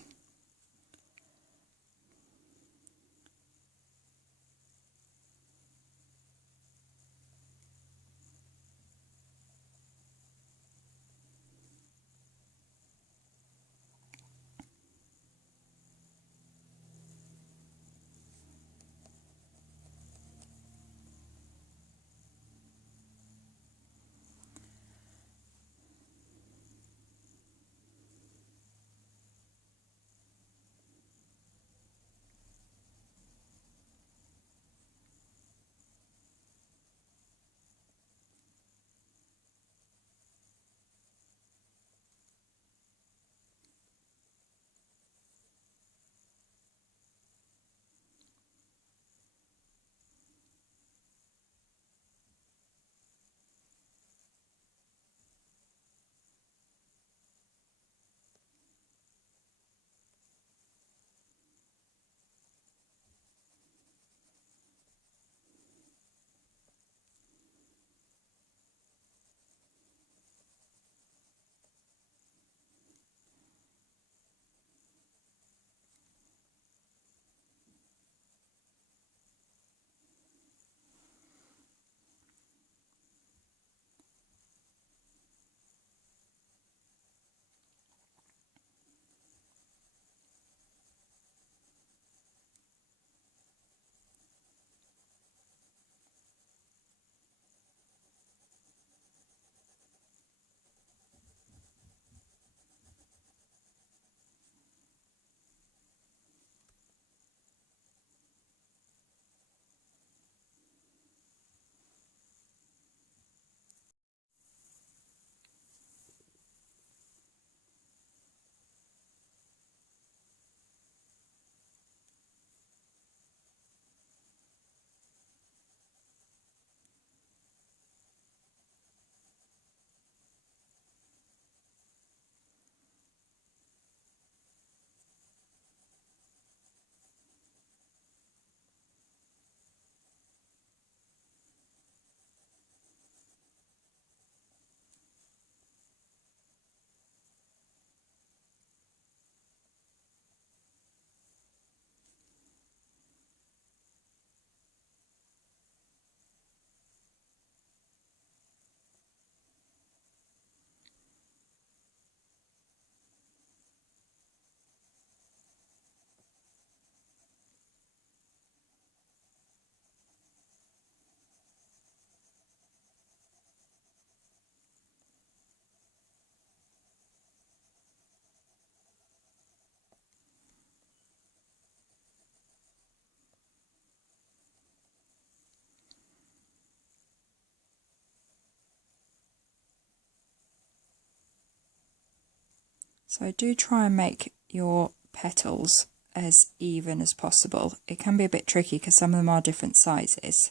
So do try and make your petals as even as possible. It can be a bit tricky because some of them are different sizes.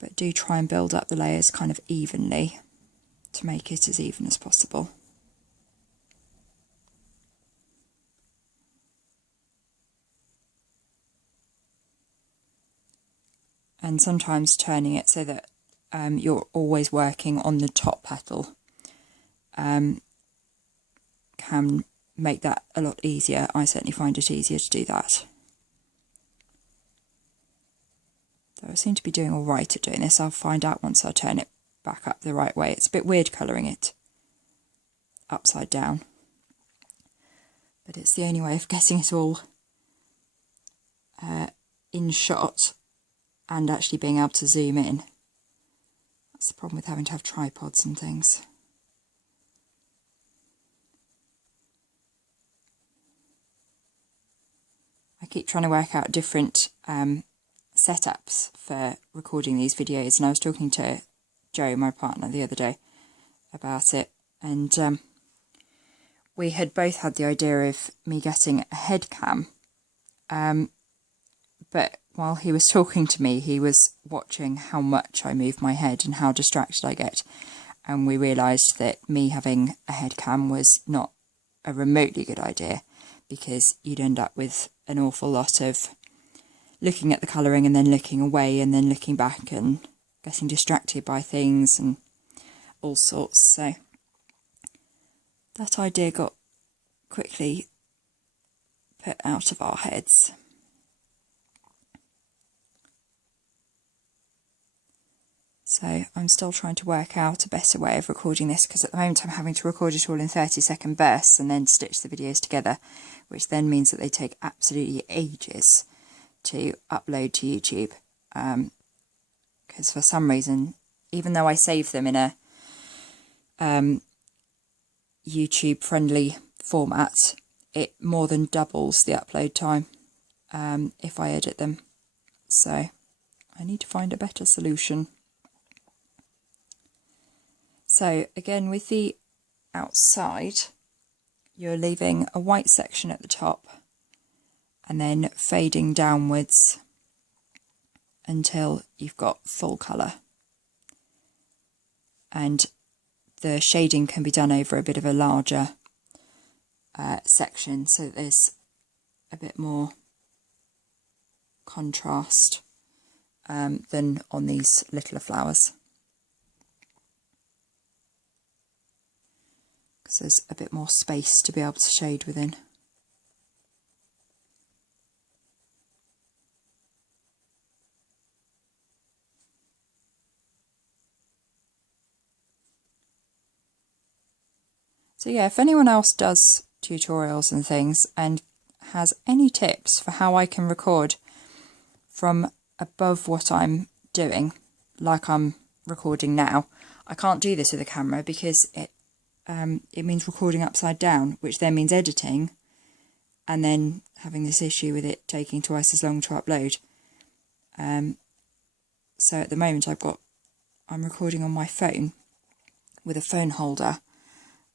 But do try and build up the layers kind of evenly to make it as even as possible. And sometimes turning it so that you're always working on the top petal can make that a lot easier. I certainly find it easier to do that. Though I seem to be doing all right at doing this. I'll find out once I turn it back up the right way. It's a bit weird colouring it upside down, but it's the only way of getting it all in shot and actually being able to zoom in. That's the problem with having to have tripods and things. I keep trying to work out different setups for recording these videos, and I was talking to Joe, my partner, the other day about it, and we had both had the idea of me getting a head cam, but while he was talking to me, he was watching how much I move my head and how distracted I get, and we realised that me having a head cam was not a remotely good idea, because you'd end up with an awful lot of looking at the colouring and then looking away and then looking back and getting distracted by things and all sorts. So that idea got quickly put out of our heads. So I'm still trying to work out a better way of recording this, because at the moment I'm having to record it all in 30-second bursts and then stitch the videos together, which then means that they take absolutely ages to upload to YouTube. Because for some reason, even though I save them in a YouTube friendly format, it more than doubles the upload time if I edit them. So I need to find a better solution. So again, with the outside, you're leaving a white section at the top and then fading downwards until you've got full colour. And the shading can be done over a bit of a larger section, so that there's a bit more contrast than on these littler flowers. Because there's a bit more space to be able to shade within. So yeah, if anyone else does tutorials and things and has any tips for how I can record from above what I'm doing, like I'm recording now, I can't do this with a camera because it means recording upside down, which then means editing and then having this issue with it taking twice as long to upload. So at the moment I'm recording on my phone with a phone holder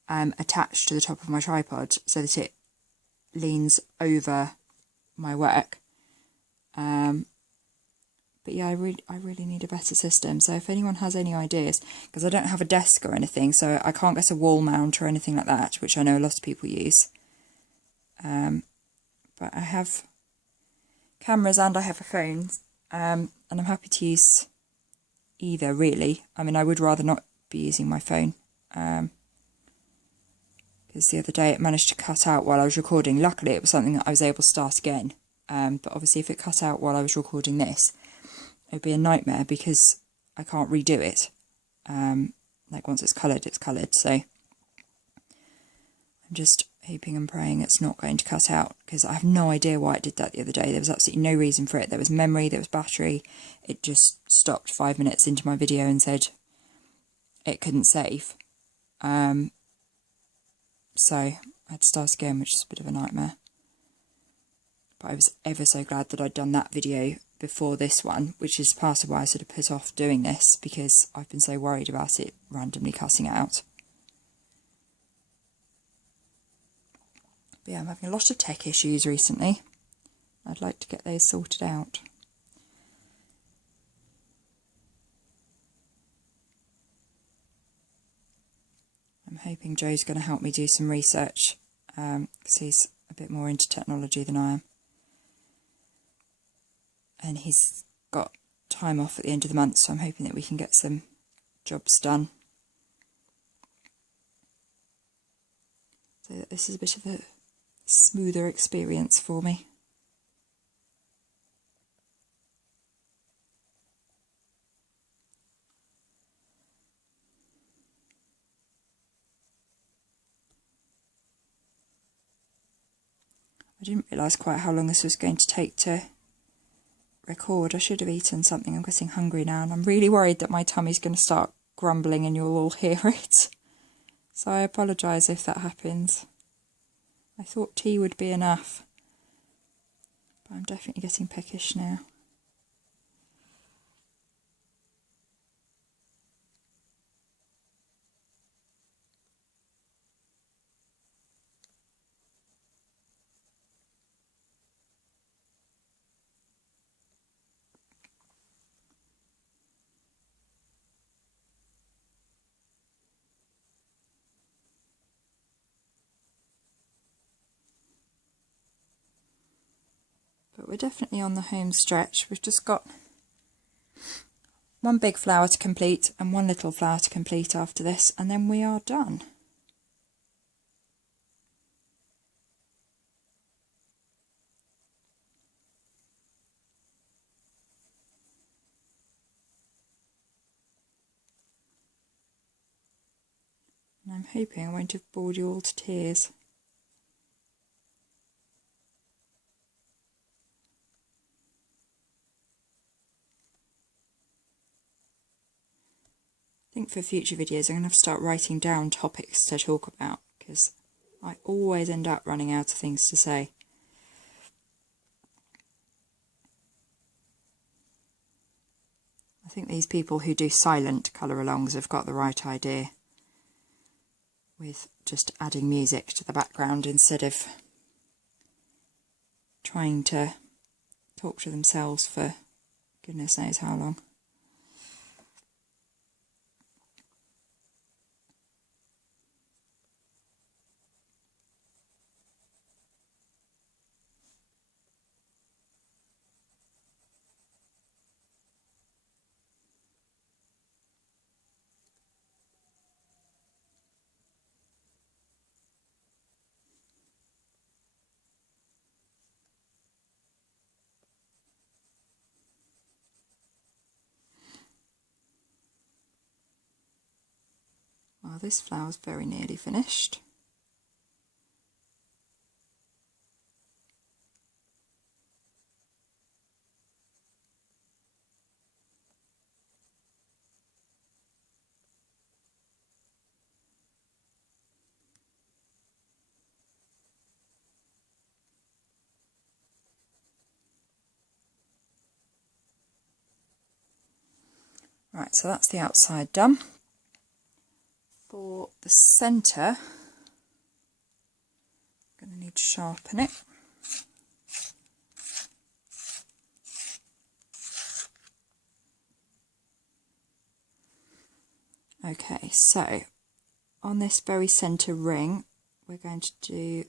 attached to the top of my tripod so that it leans over my work. But yeah, I really need a better system. So if anyone has any ideas, because I don't have a desk or anything, so I can't get a wall mount or anything like that, which I know a lot of people use. But I have cameras and I have a phone, and I'm happy to use either, really. I mean, I would rather not be using my phone, because the other day it managed to cut out while I was recording. Luckily, it was something that I was able to start again. But obviously, if it cut out while I was recording this, it'd be a nightmare because I can't redo it. Like once it's coloured, it's coloured. So I'm just hoping and praying it's not going to cut out, because I have no idea why it did that the other day. There was absolutely no reason for it. There was memory, there was battery. It just stopped 5 minutes into my video and said it couldn't save. So I had to start again, which is a bit of a nightmare. But I was ever so glad that I'd done that video before this one, which is part of why I sort of put off doing this, because I've been so worried about it randomly cutting out. But yeah, I'm having a lot of tech issues recently. I'd like to get those sorted out. I'm hoping Joe's going to help me do some research, because he's a bit more into technology than I am. And he's got time off at the end of the month, so I'm hoping that we can get some jobs done. So that this is a bit of a smoother experience for me. I didn't realise quite how long this was going to take to record. I should have eaten something. I'm getting hungry now, and I'm really worried that my tummy's going to start grumbling and you'll all hear it. So I apologise if that happens. I thought tea would be enough, but I'm definitely getting peckish now. But we're definitely on the home stretch. We've just got one big flower to complete and one little flower to complete after this, and then we are done. And I'm hoping I won't have bored you all to tears. I think for future videos I'm going to have to start writing down topics to talk about, because I always end up running out of things to say. I think these people who do silent colour-alongs have got the right idea with just adding music to the background instead of trying to talk to themselves for goodness knows how long. Well, this flower's very nearly finished. Right, so that's the outside done. For the centre, I'm going to need to sharpen it. Okay, so on this very centre ring, we're going to do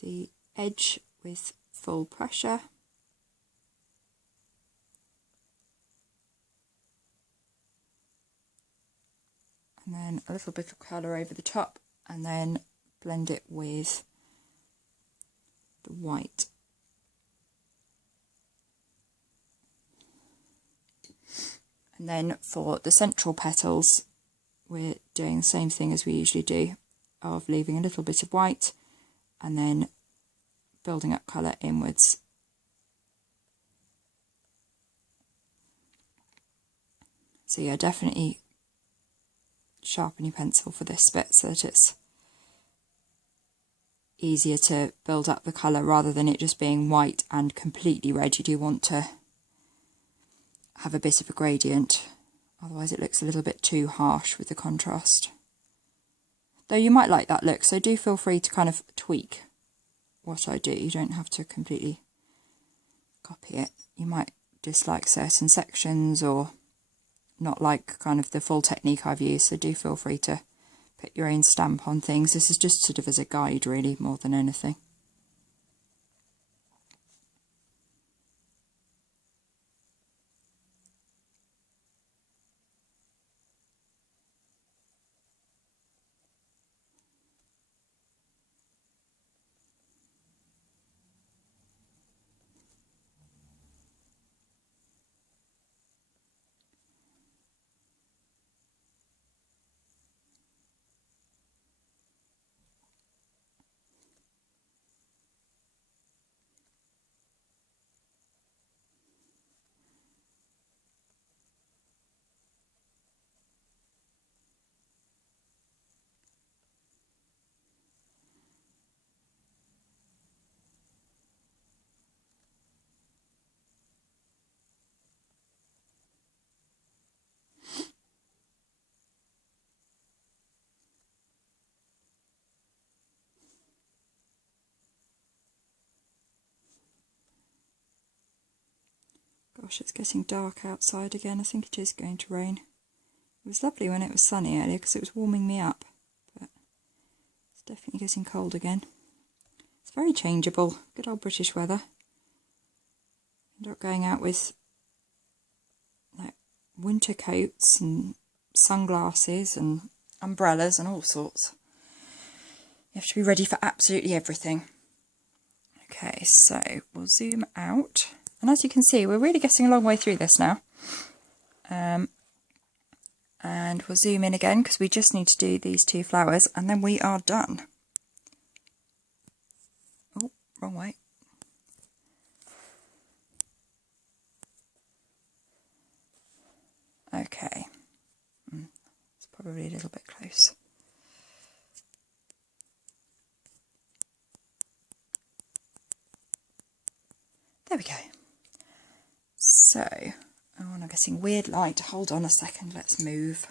the edge with full pressure. And then a little bit of colour over the top, and then blend it with the white. And then for the central petals, we're doing the same thing as we usually do, of leaving a little bit of white and then building up colour inwards. So yeah, definitely sharpen your pencil for this bit so that it's easier to build up the colour rather than it just being white and completely red. You do want to have a bit of a gradient, otherwise it looks a little bit too harsh with the contrast. Though you might like that look, so do feel free to kind of tweak what I do. You don't have to completely copy it. You might dislike certain sections or not like kind of the full technique I've used, so do feel free to put your own stamp on things. This is just sort of as a guide really, more than anything. Gosh, it's getting dark outside again. I think it is going to rain. It was lovely when it was sunny earlier because it was warming me up, but it's definitely getting cold again. It's very changeable. Good old British weather. End up going out with like winter coats and sunglasses and umbrellas and all sorts. You have to be ready for absolutely everything. Okay, so we'll zoom out. And as you can see, we're really getting a long way through this now. And we'll zoom in again because we just need to do these two flowers and then we are done. Oh, wrong way. Okay, it's probably a little bit close. There we go. So, oh, and I'm getting weird light. Hold on a second, let's move.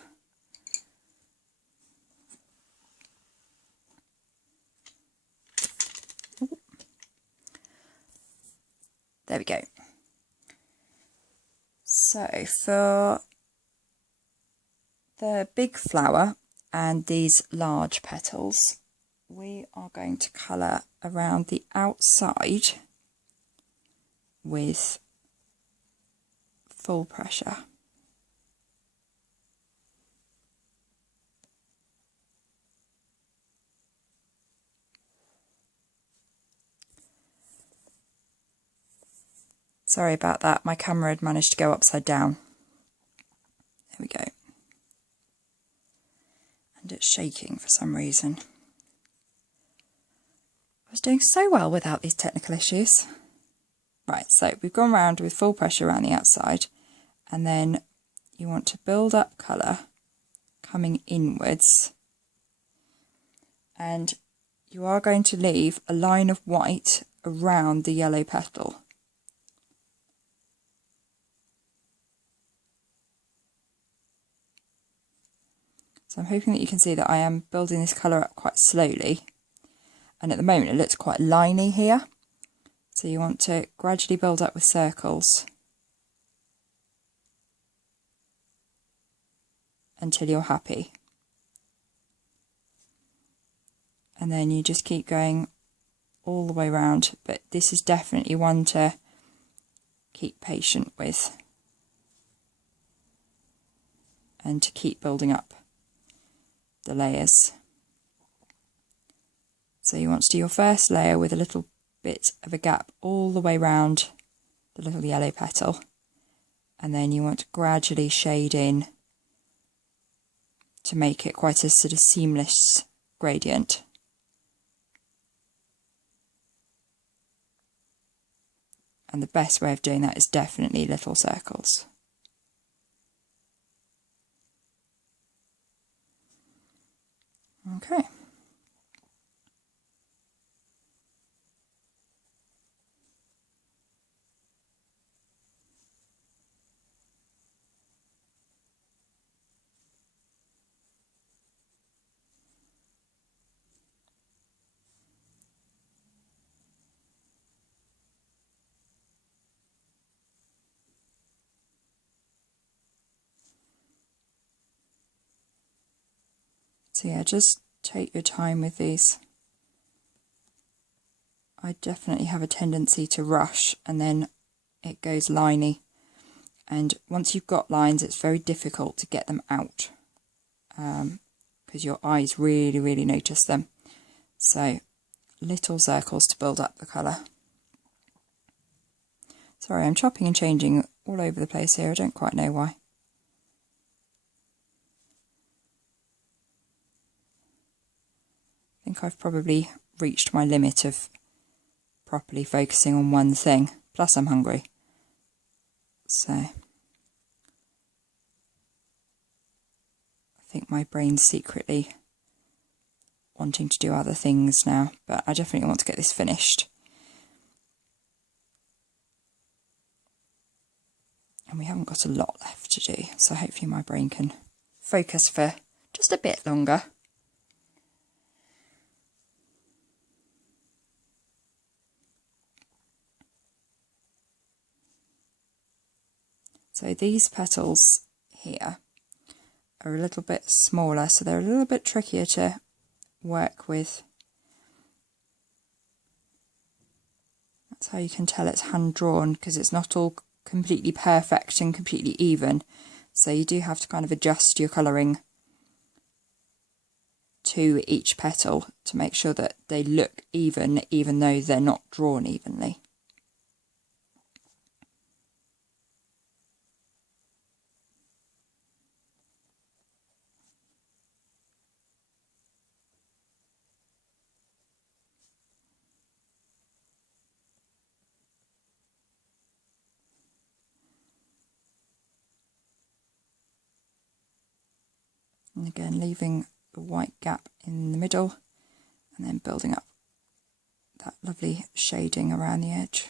Ooh. There we go. So for the big flower and these large petals, we are going to colour around the outside with full pressure. Sorry about that, my camera had managed to go upside down. There we go. And it's shaking for some reason. I was doing so well without these technical issues. Right, so we've gone round with full pressure around the outside, and then you want to build up colour coming inwards, and you are going to leave a line of white around the yellow petal. So I'm hoping that you can see that I am building this colour up quite slowly, and at the moment it looks quite liney here. So you want to gradually build up with circles until you're happy. And then you just keep going all the way around, but this is definitely one to keep patient with and to keep building up the layers. So you want to do your first layer with a little bit of a gap all the way around the little yellow petal, and then you want to gradually shade in to make it quite a sort of seamless gradient. And the best way of doing that is definitely little circles. Okay. So yeah, just take your time with these. I definitely have a tendency to rush and then it goes liney. And once you've got lines, it's very difficult to get them out because your eyes really, really notice them. So little circles to build up the colour. Sorry, I'm chopping and changing all over the place here. I don't quite know why. I think I've probably reached my limit of properly focusing on one thing. Plus I'm hungry. So I think my brain's secretly wanting to do other things now, but I definitely want to get this finished. And we haven't got a lot left to do, so hopefully my brain can focus for just a bit longer. So these petals here are a little bit smaller, so they're a little bit trickier to work with. That's how you can tell it's hand drawn, because it's not all completely perfect and completely even. So you do have to kind of adjust your colouring to each petal to make sure that they look even, even though they're not drawn evenly. And again, leaving the white gap in the middle and then building up that lovely shading around the edge.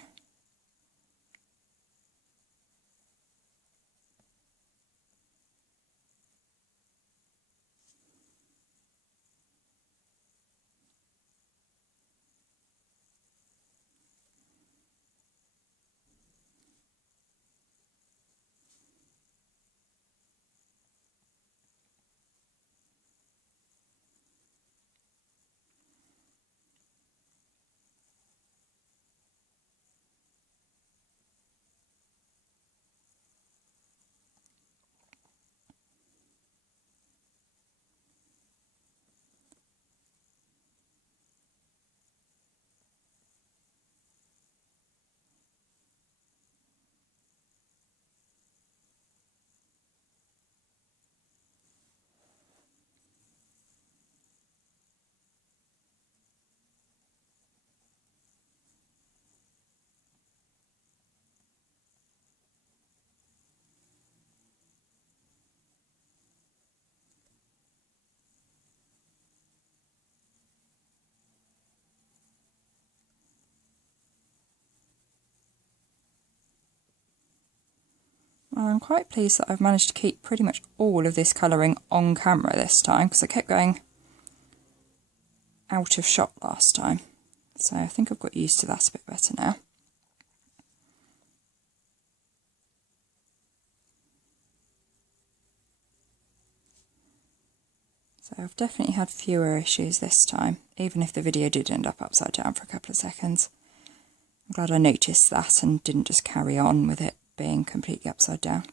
Well, I'm quite pleased that I've managed to keep pretty much all of this colouring on camera this time, because I kept going out of shot last time. So I think I've got used to that a bit better now. So I've definitely had fewer issues this time, even if the video did end up upside down for a couple of seconds. I'm glad I noticed that and didn't just carry on with it being completely upside down.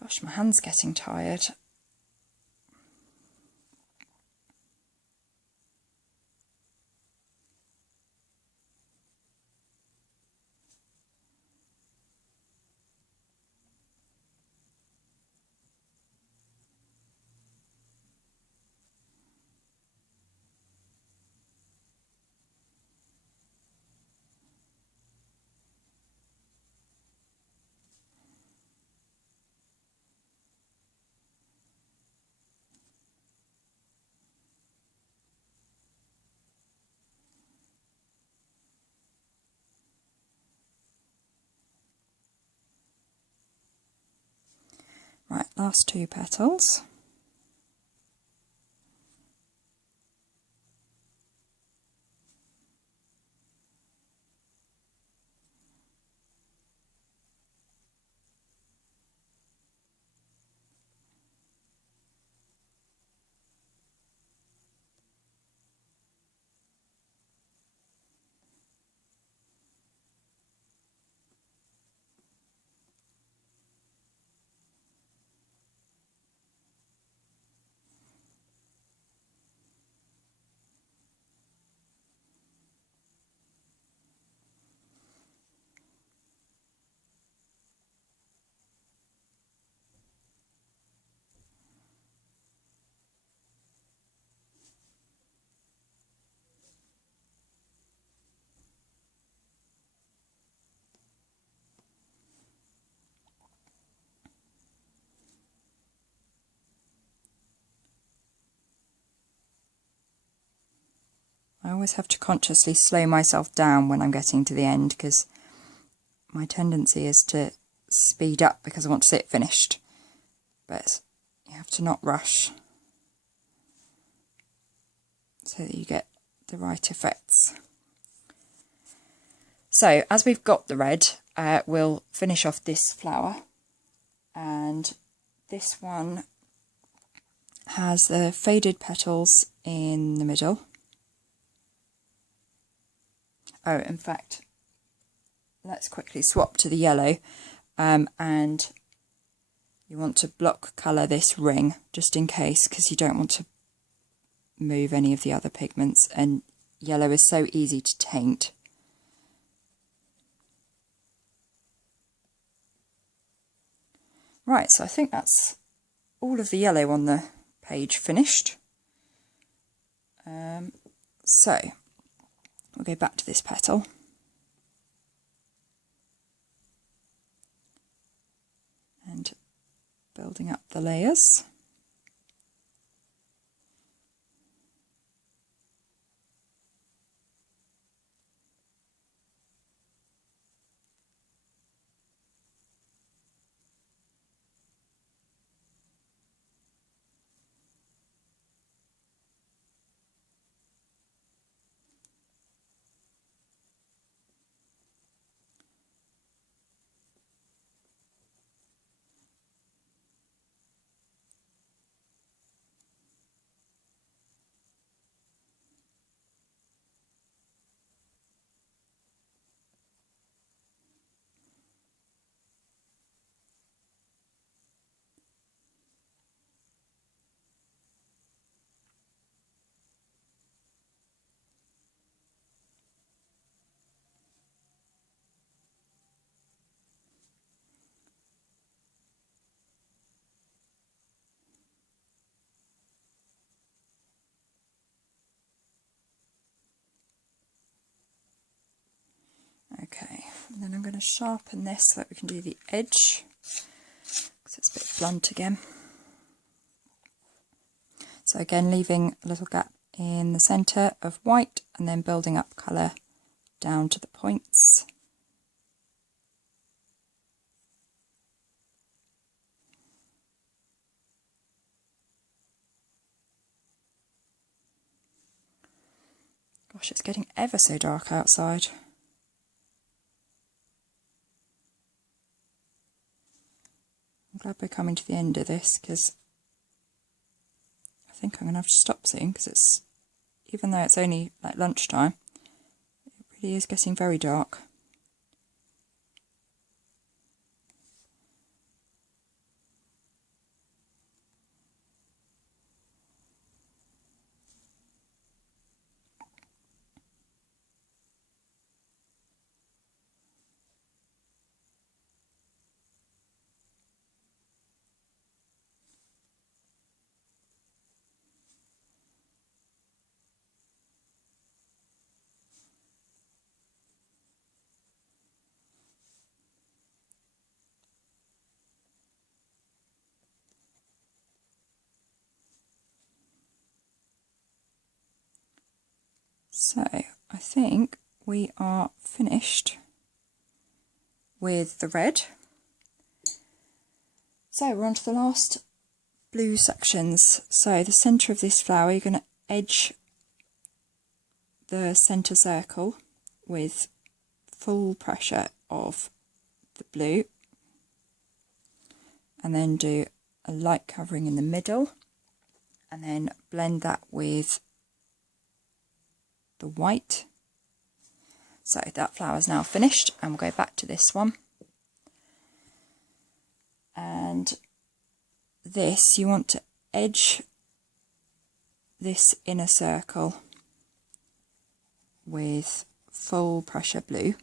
Gosh, my hand's getting tired. last two petals. I always have to consciously slow myself down when I'm getting to the end, because my tendency is to speed up because I want to see it finished. But you have to not rush so that you get the right effects. So as we've got the red, we'll finish off this flower, and this one has the faded petals in the middle. Oh, in fact, let's quickly swap to the yellow, and you want to block colour this ring just in case, because you don't want to move any of the other pigments, and yellow is so easy to taint. Right, so I think that's all of the yellow on the page finished. So we'll go back to this petal. And building up the layers. Okay, and then I'm going to sharpen this so that we can do the edge, because it's a bit blunt again. So again, leaving a little gap in the centre of white and then building up colour down to the points. Gosh, it's getting ever so dark outside. I'm glad we're coming to the end of this, because I think I'm going to have to stop soon, because it's, even though it's only like lunchtime, it really is getting very dark. So I think we are finished with the red. So we're on to the last blue sections. So the centre of this flower, you're going to edge the centre circle with full pressure of the blue, and then do a light covering in the middle, and then blend that with the white. So that flower is now finished, and we'll go back to this one. And this, you want to edge this inner circle with full pressure blue.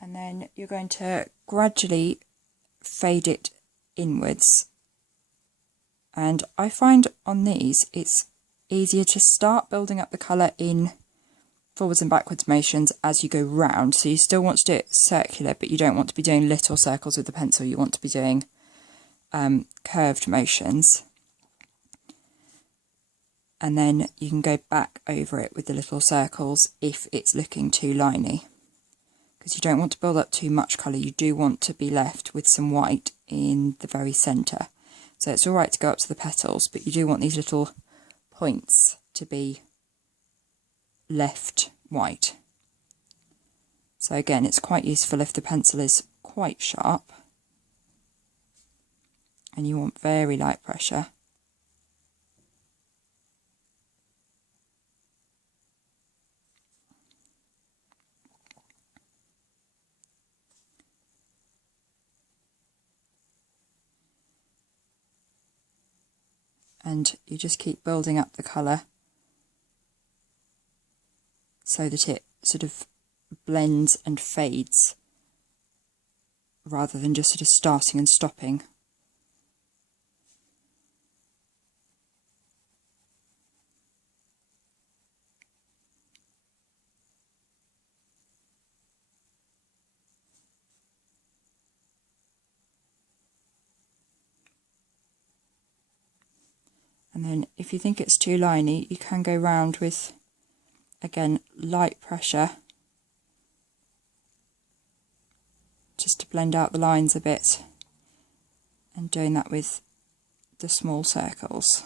And then you're going to gradually fade it inwards. And I find on these it's easier to start building up the colour in forwards and backwards motions as you go round. So you still want to do it circular, but you don't want to be doing little circles with the pencil. You want to be doing curved motions. And then you can go back over it with the little circles if it's looking too liney. Because you don't want to build up too much colour, you do want to be left with some white in the very centre. So it's alright to go up to the petals, but you do want these little points to be left white. So again, it's quite useful if the pencil is quite sharp and you want very light pressure. And you just keep building up the colour so that it sort of blends and fades rather than just sort of starting and stopping. And then if you think it's too liney, you can go round with, again, light pressure, just to blend out the lines a bit, and doing that with the small circles.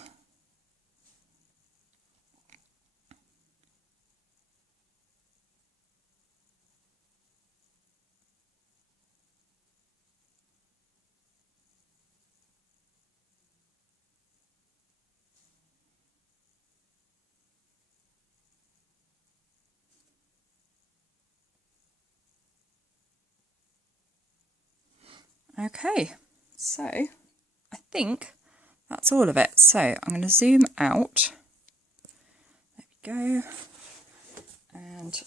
Okay, so I think that's all of it. So I'm going to zoom out. There we go. And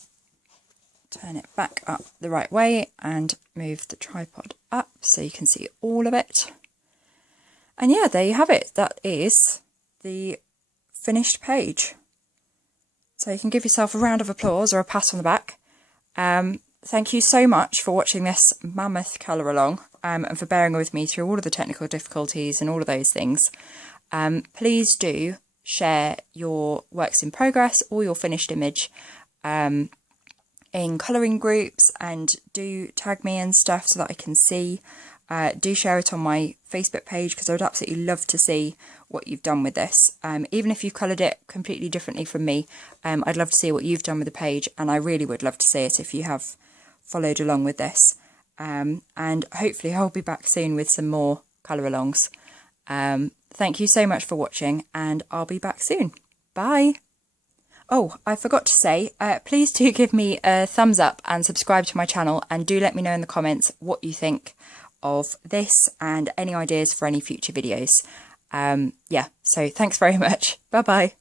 turn it back up the right way and move the tripod up so you can see all of it. And yeah, there you have it. That is the finished page. So you can give yourself a round of applause or a pat on the back. Thank you so much for watching this mammoth colour along and for bearing with me through all of the technical difficulties and all of those things. Please do share your works in progress or your finished image in colouring groups, and do tag me and stuff so that I can see. Do share it on my Facebook page because I would absolutely love to see what you've done with this. Even if you've coloured it completely differently from me, I'd love to see what you've done with the page, and I really would love to see it if you have followed along with this. And hopefully I'll be back soon with some more colour alongs. Thank you so much for watching, and I'll be back soon. Bye! Oh, I forgot to say, please do give me a thumbs up and subscribe to my channel, and do let me know in the comments what you think of this and any ideas for any future videos. Yeah, so thanks very much. Bye bye.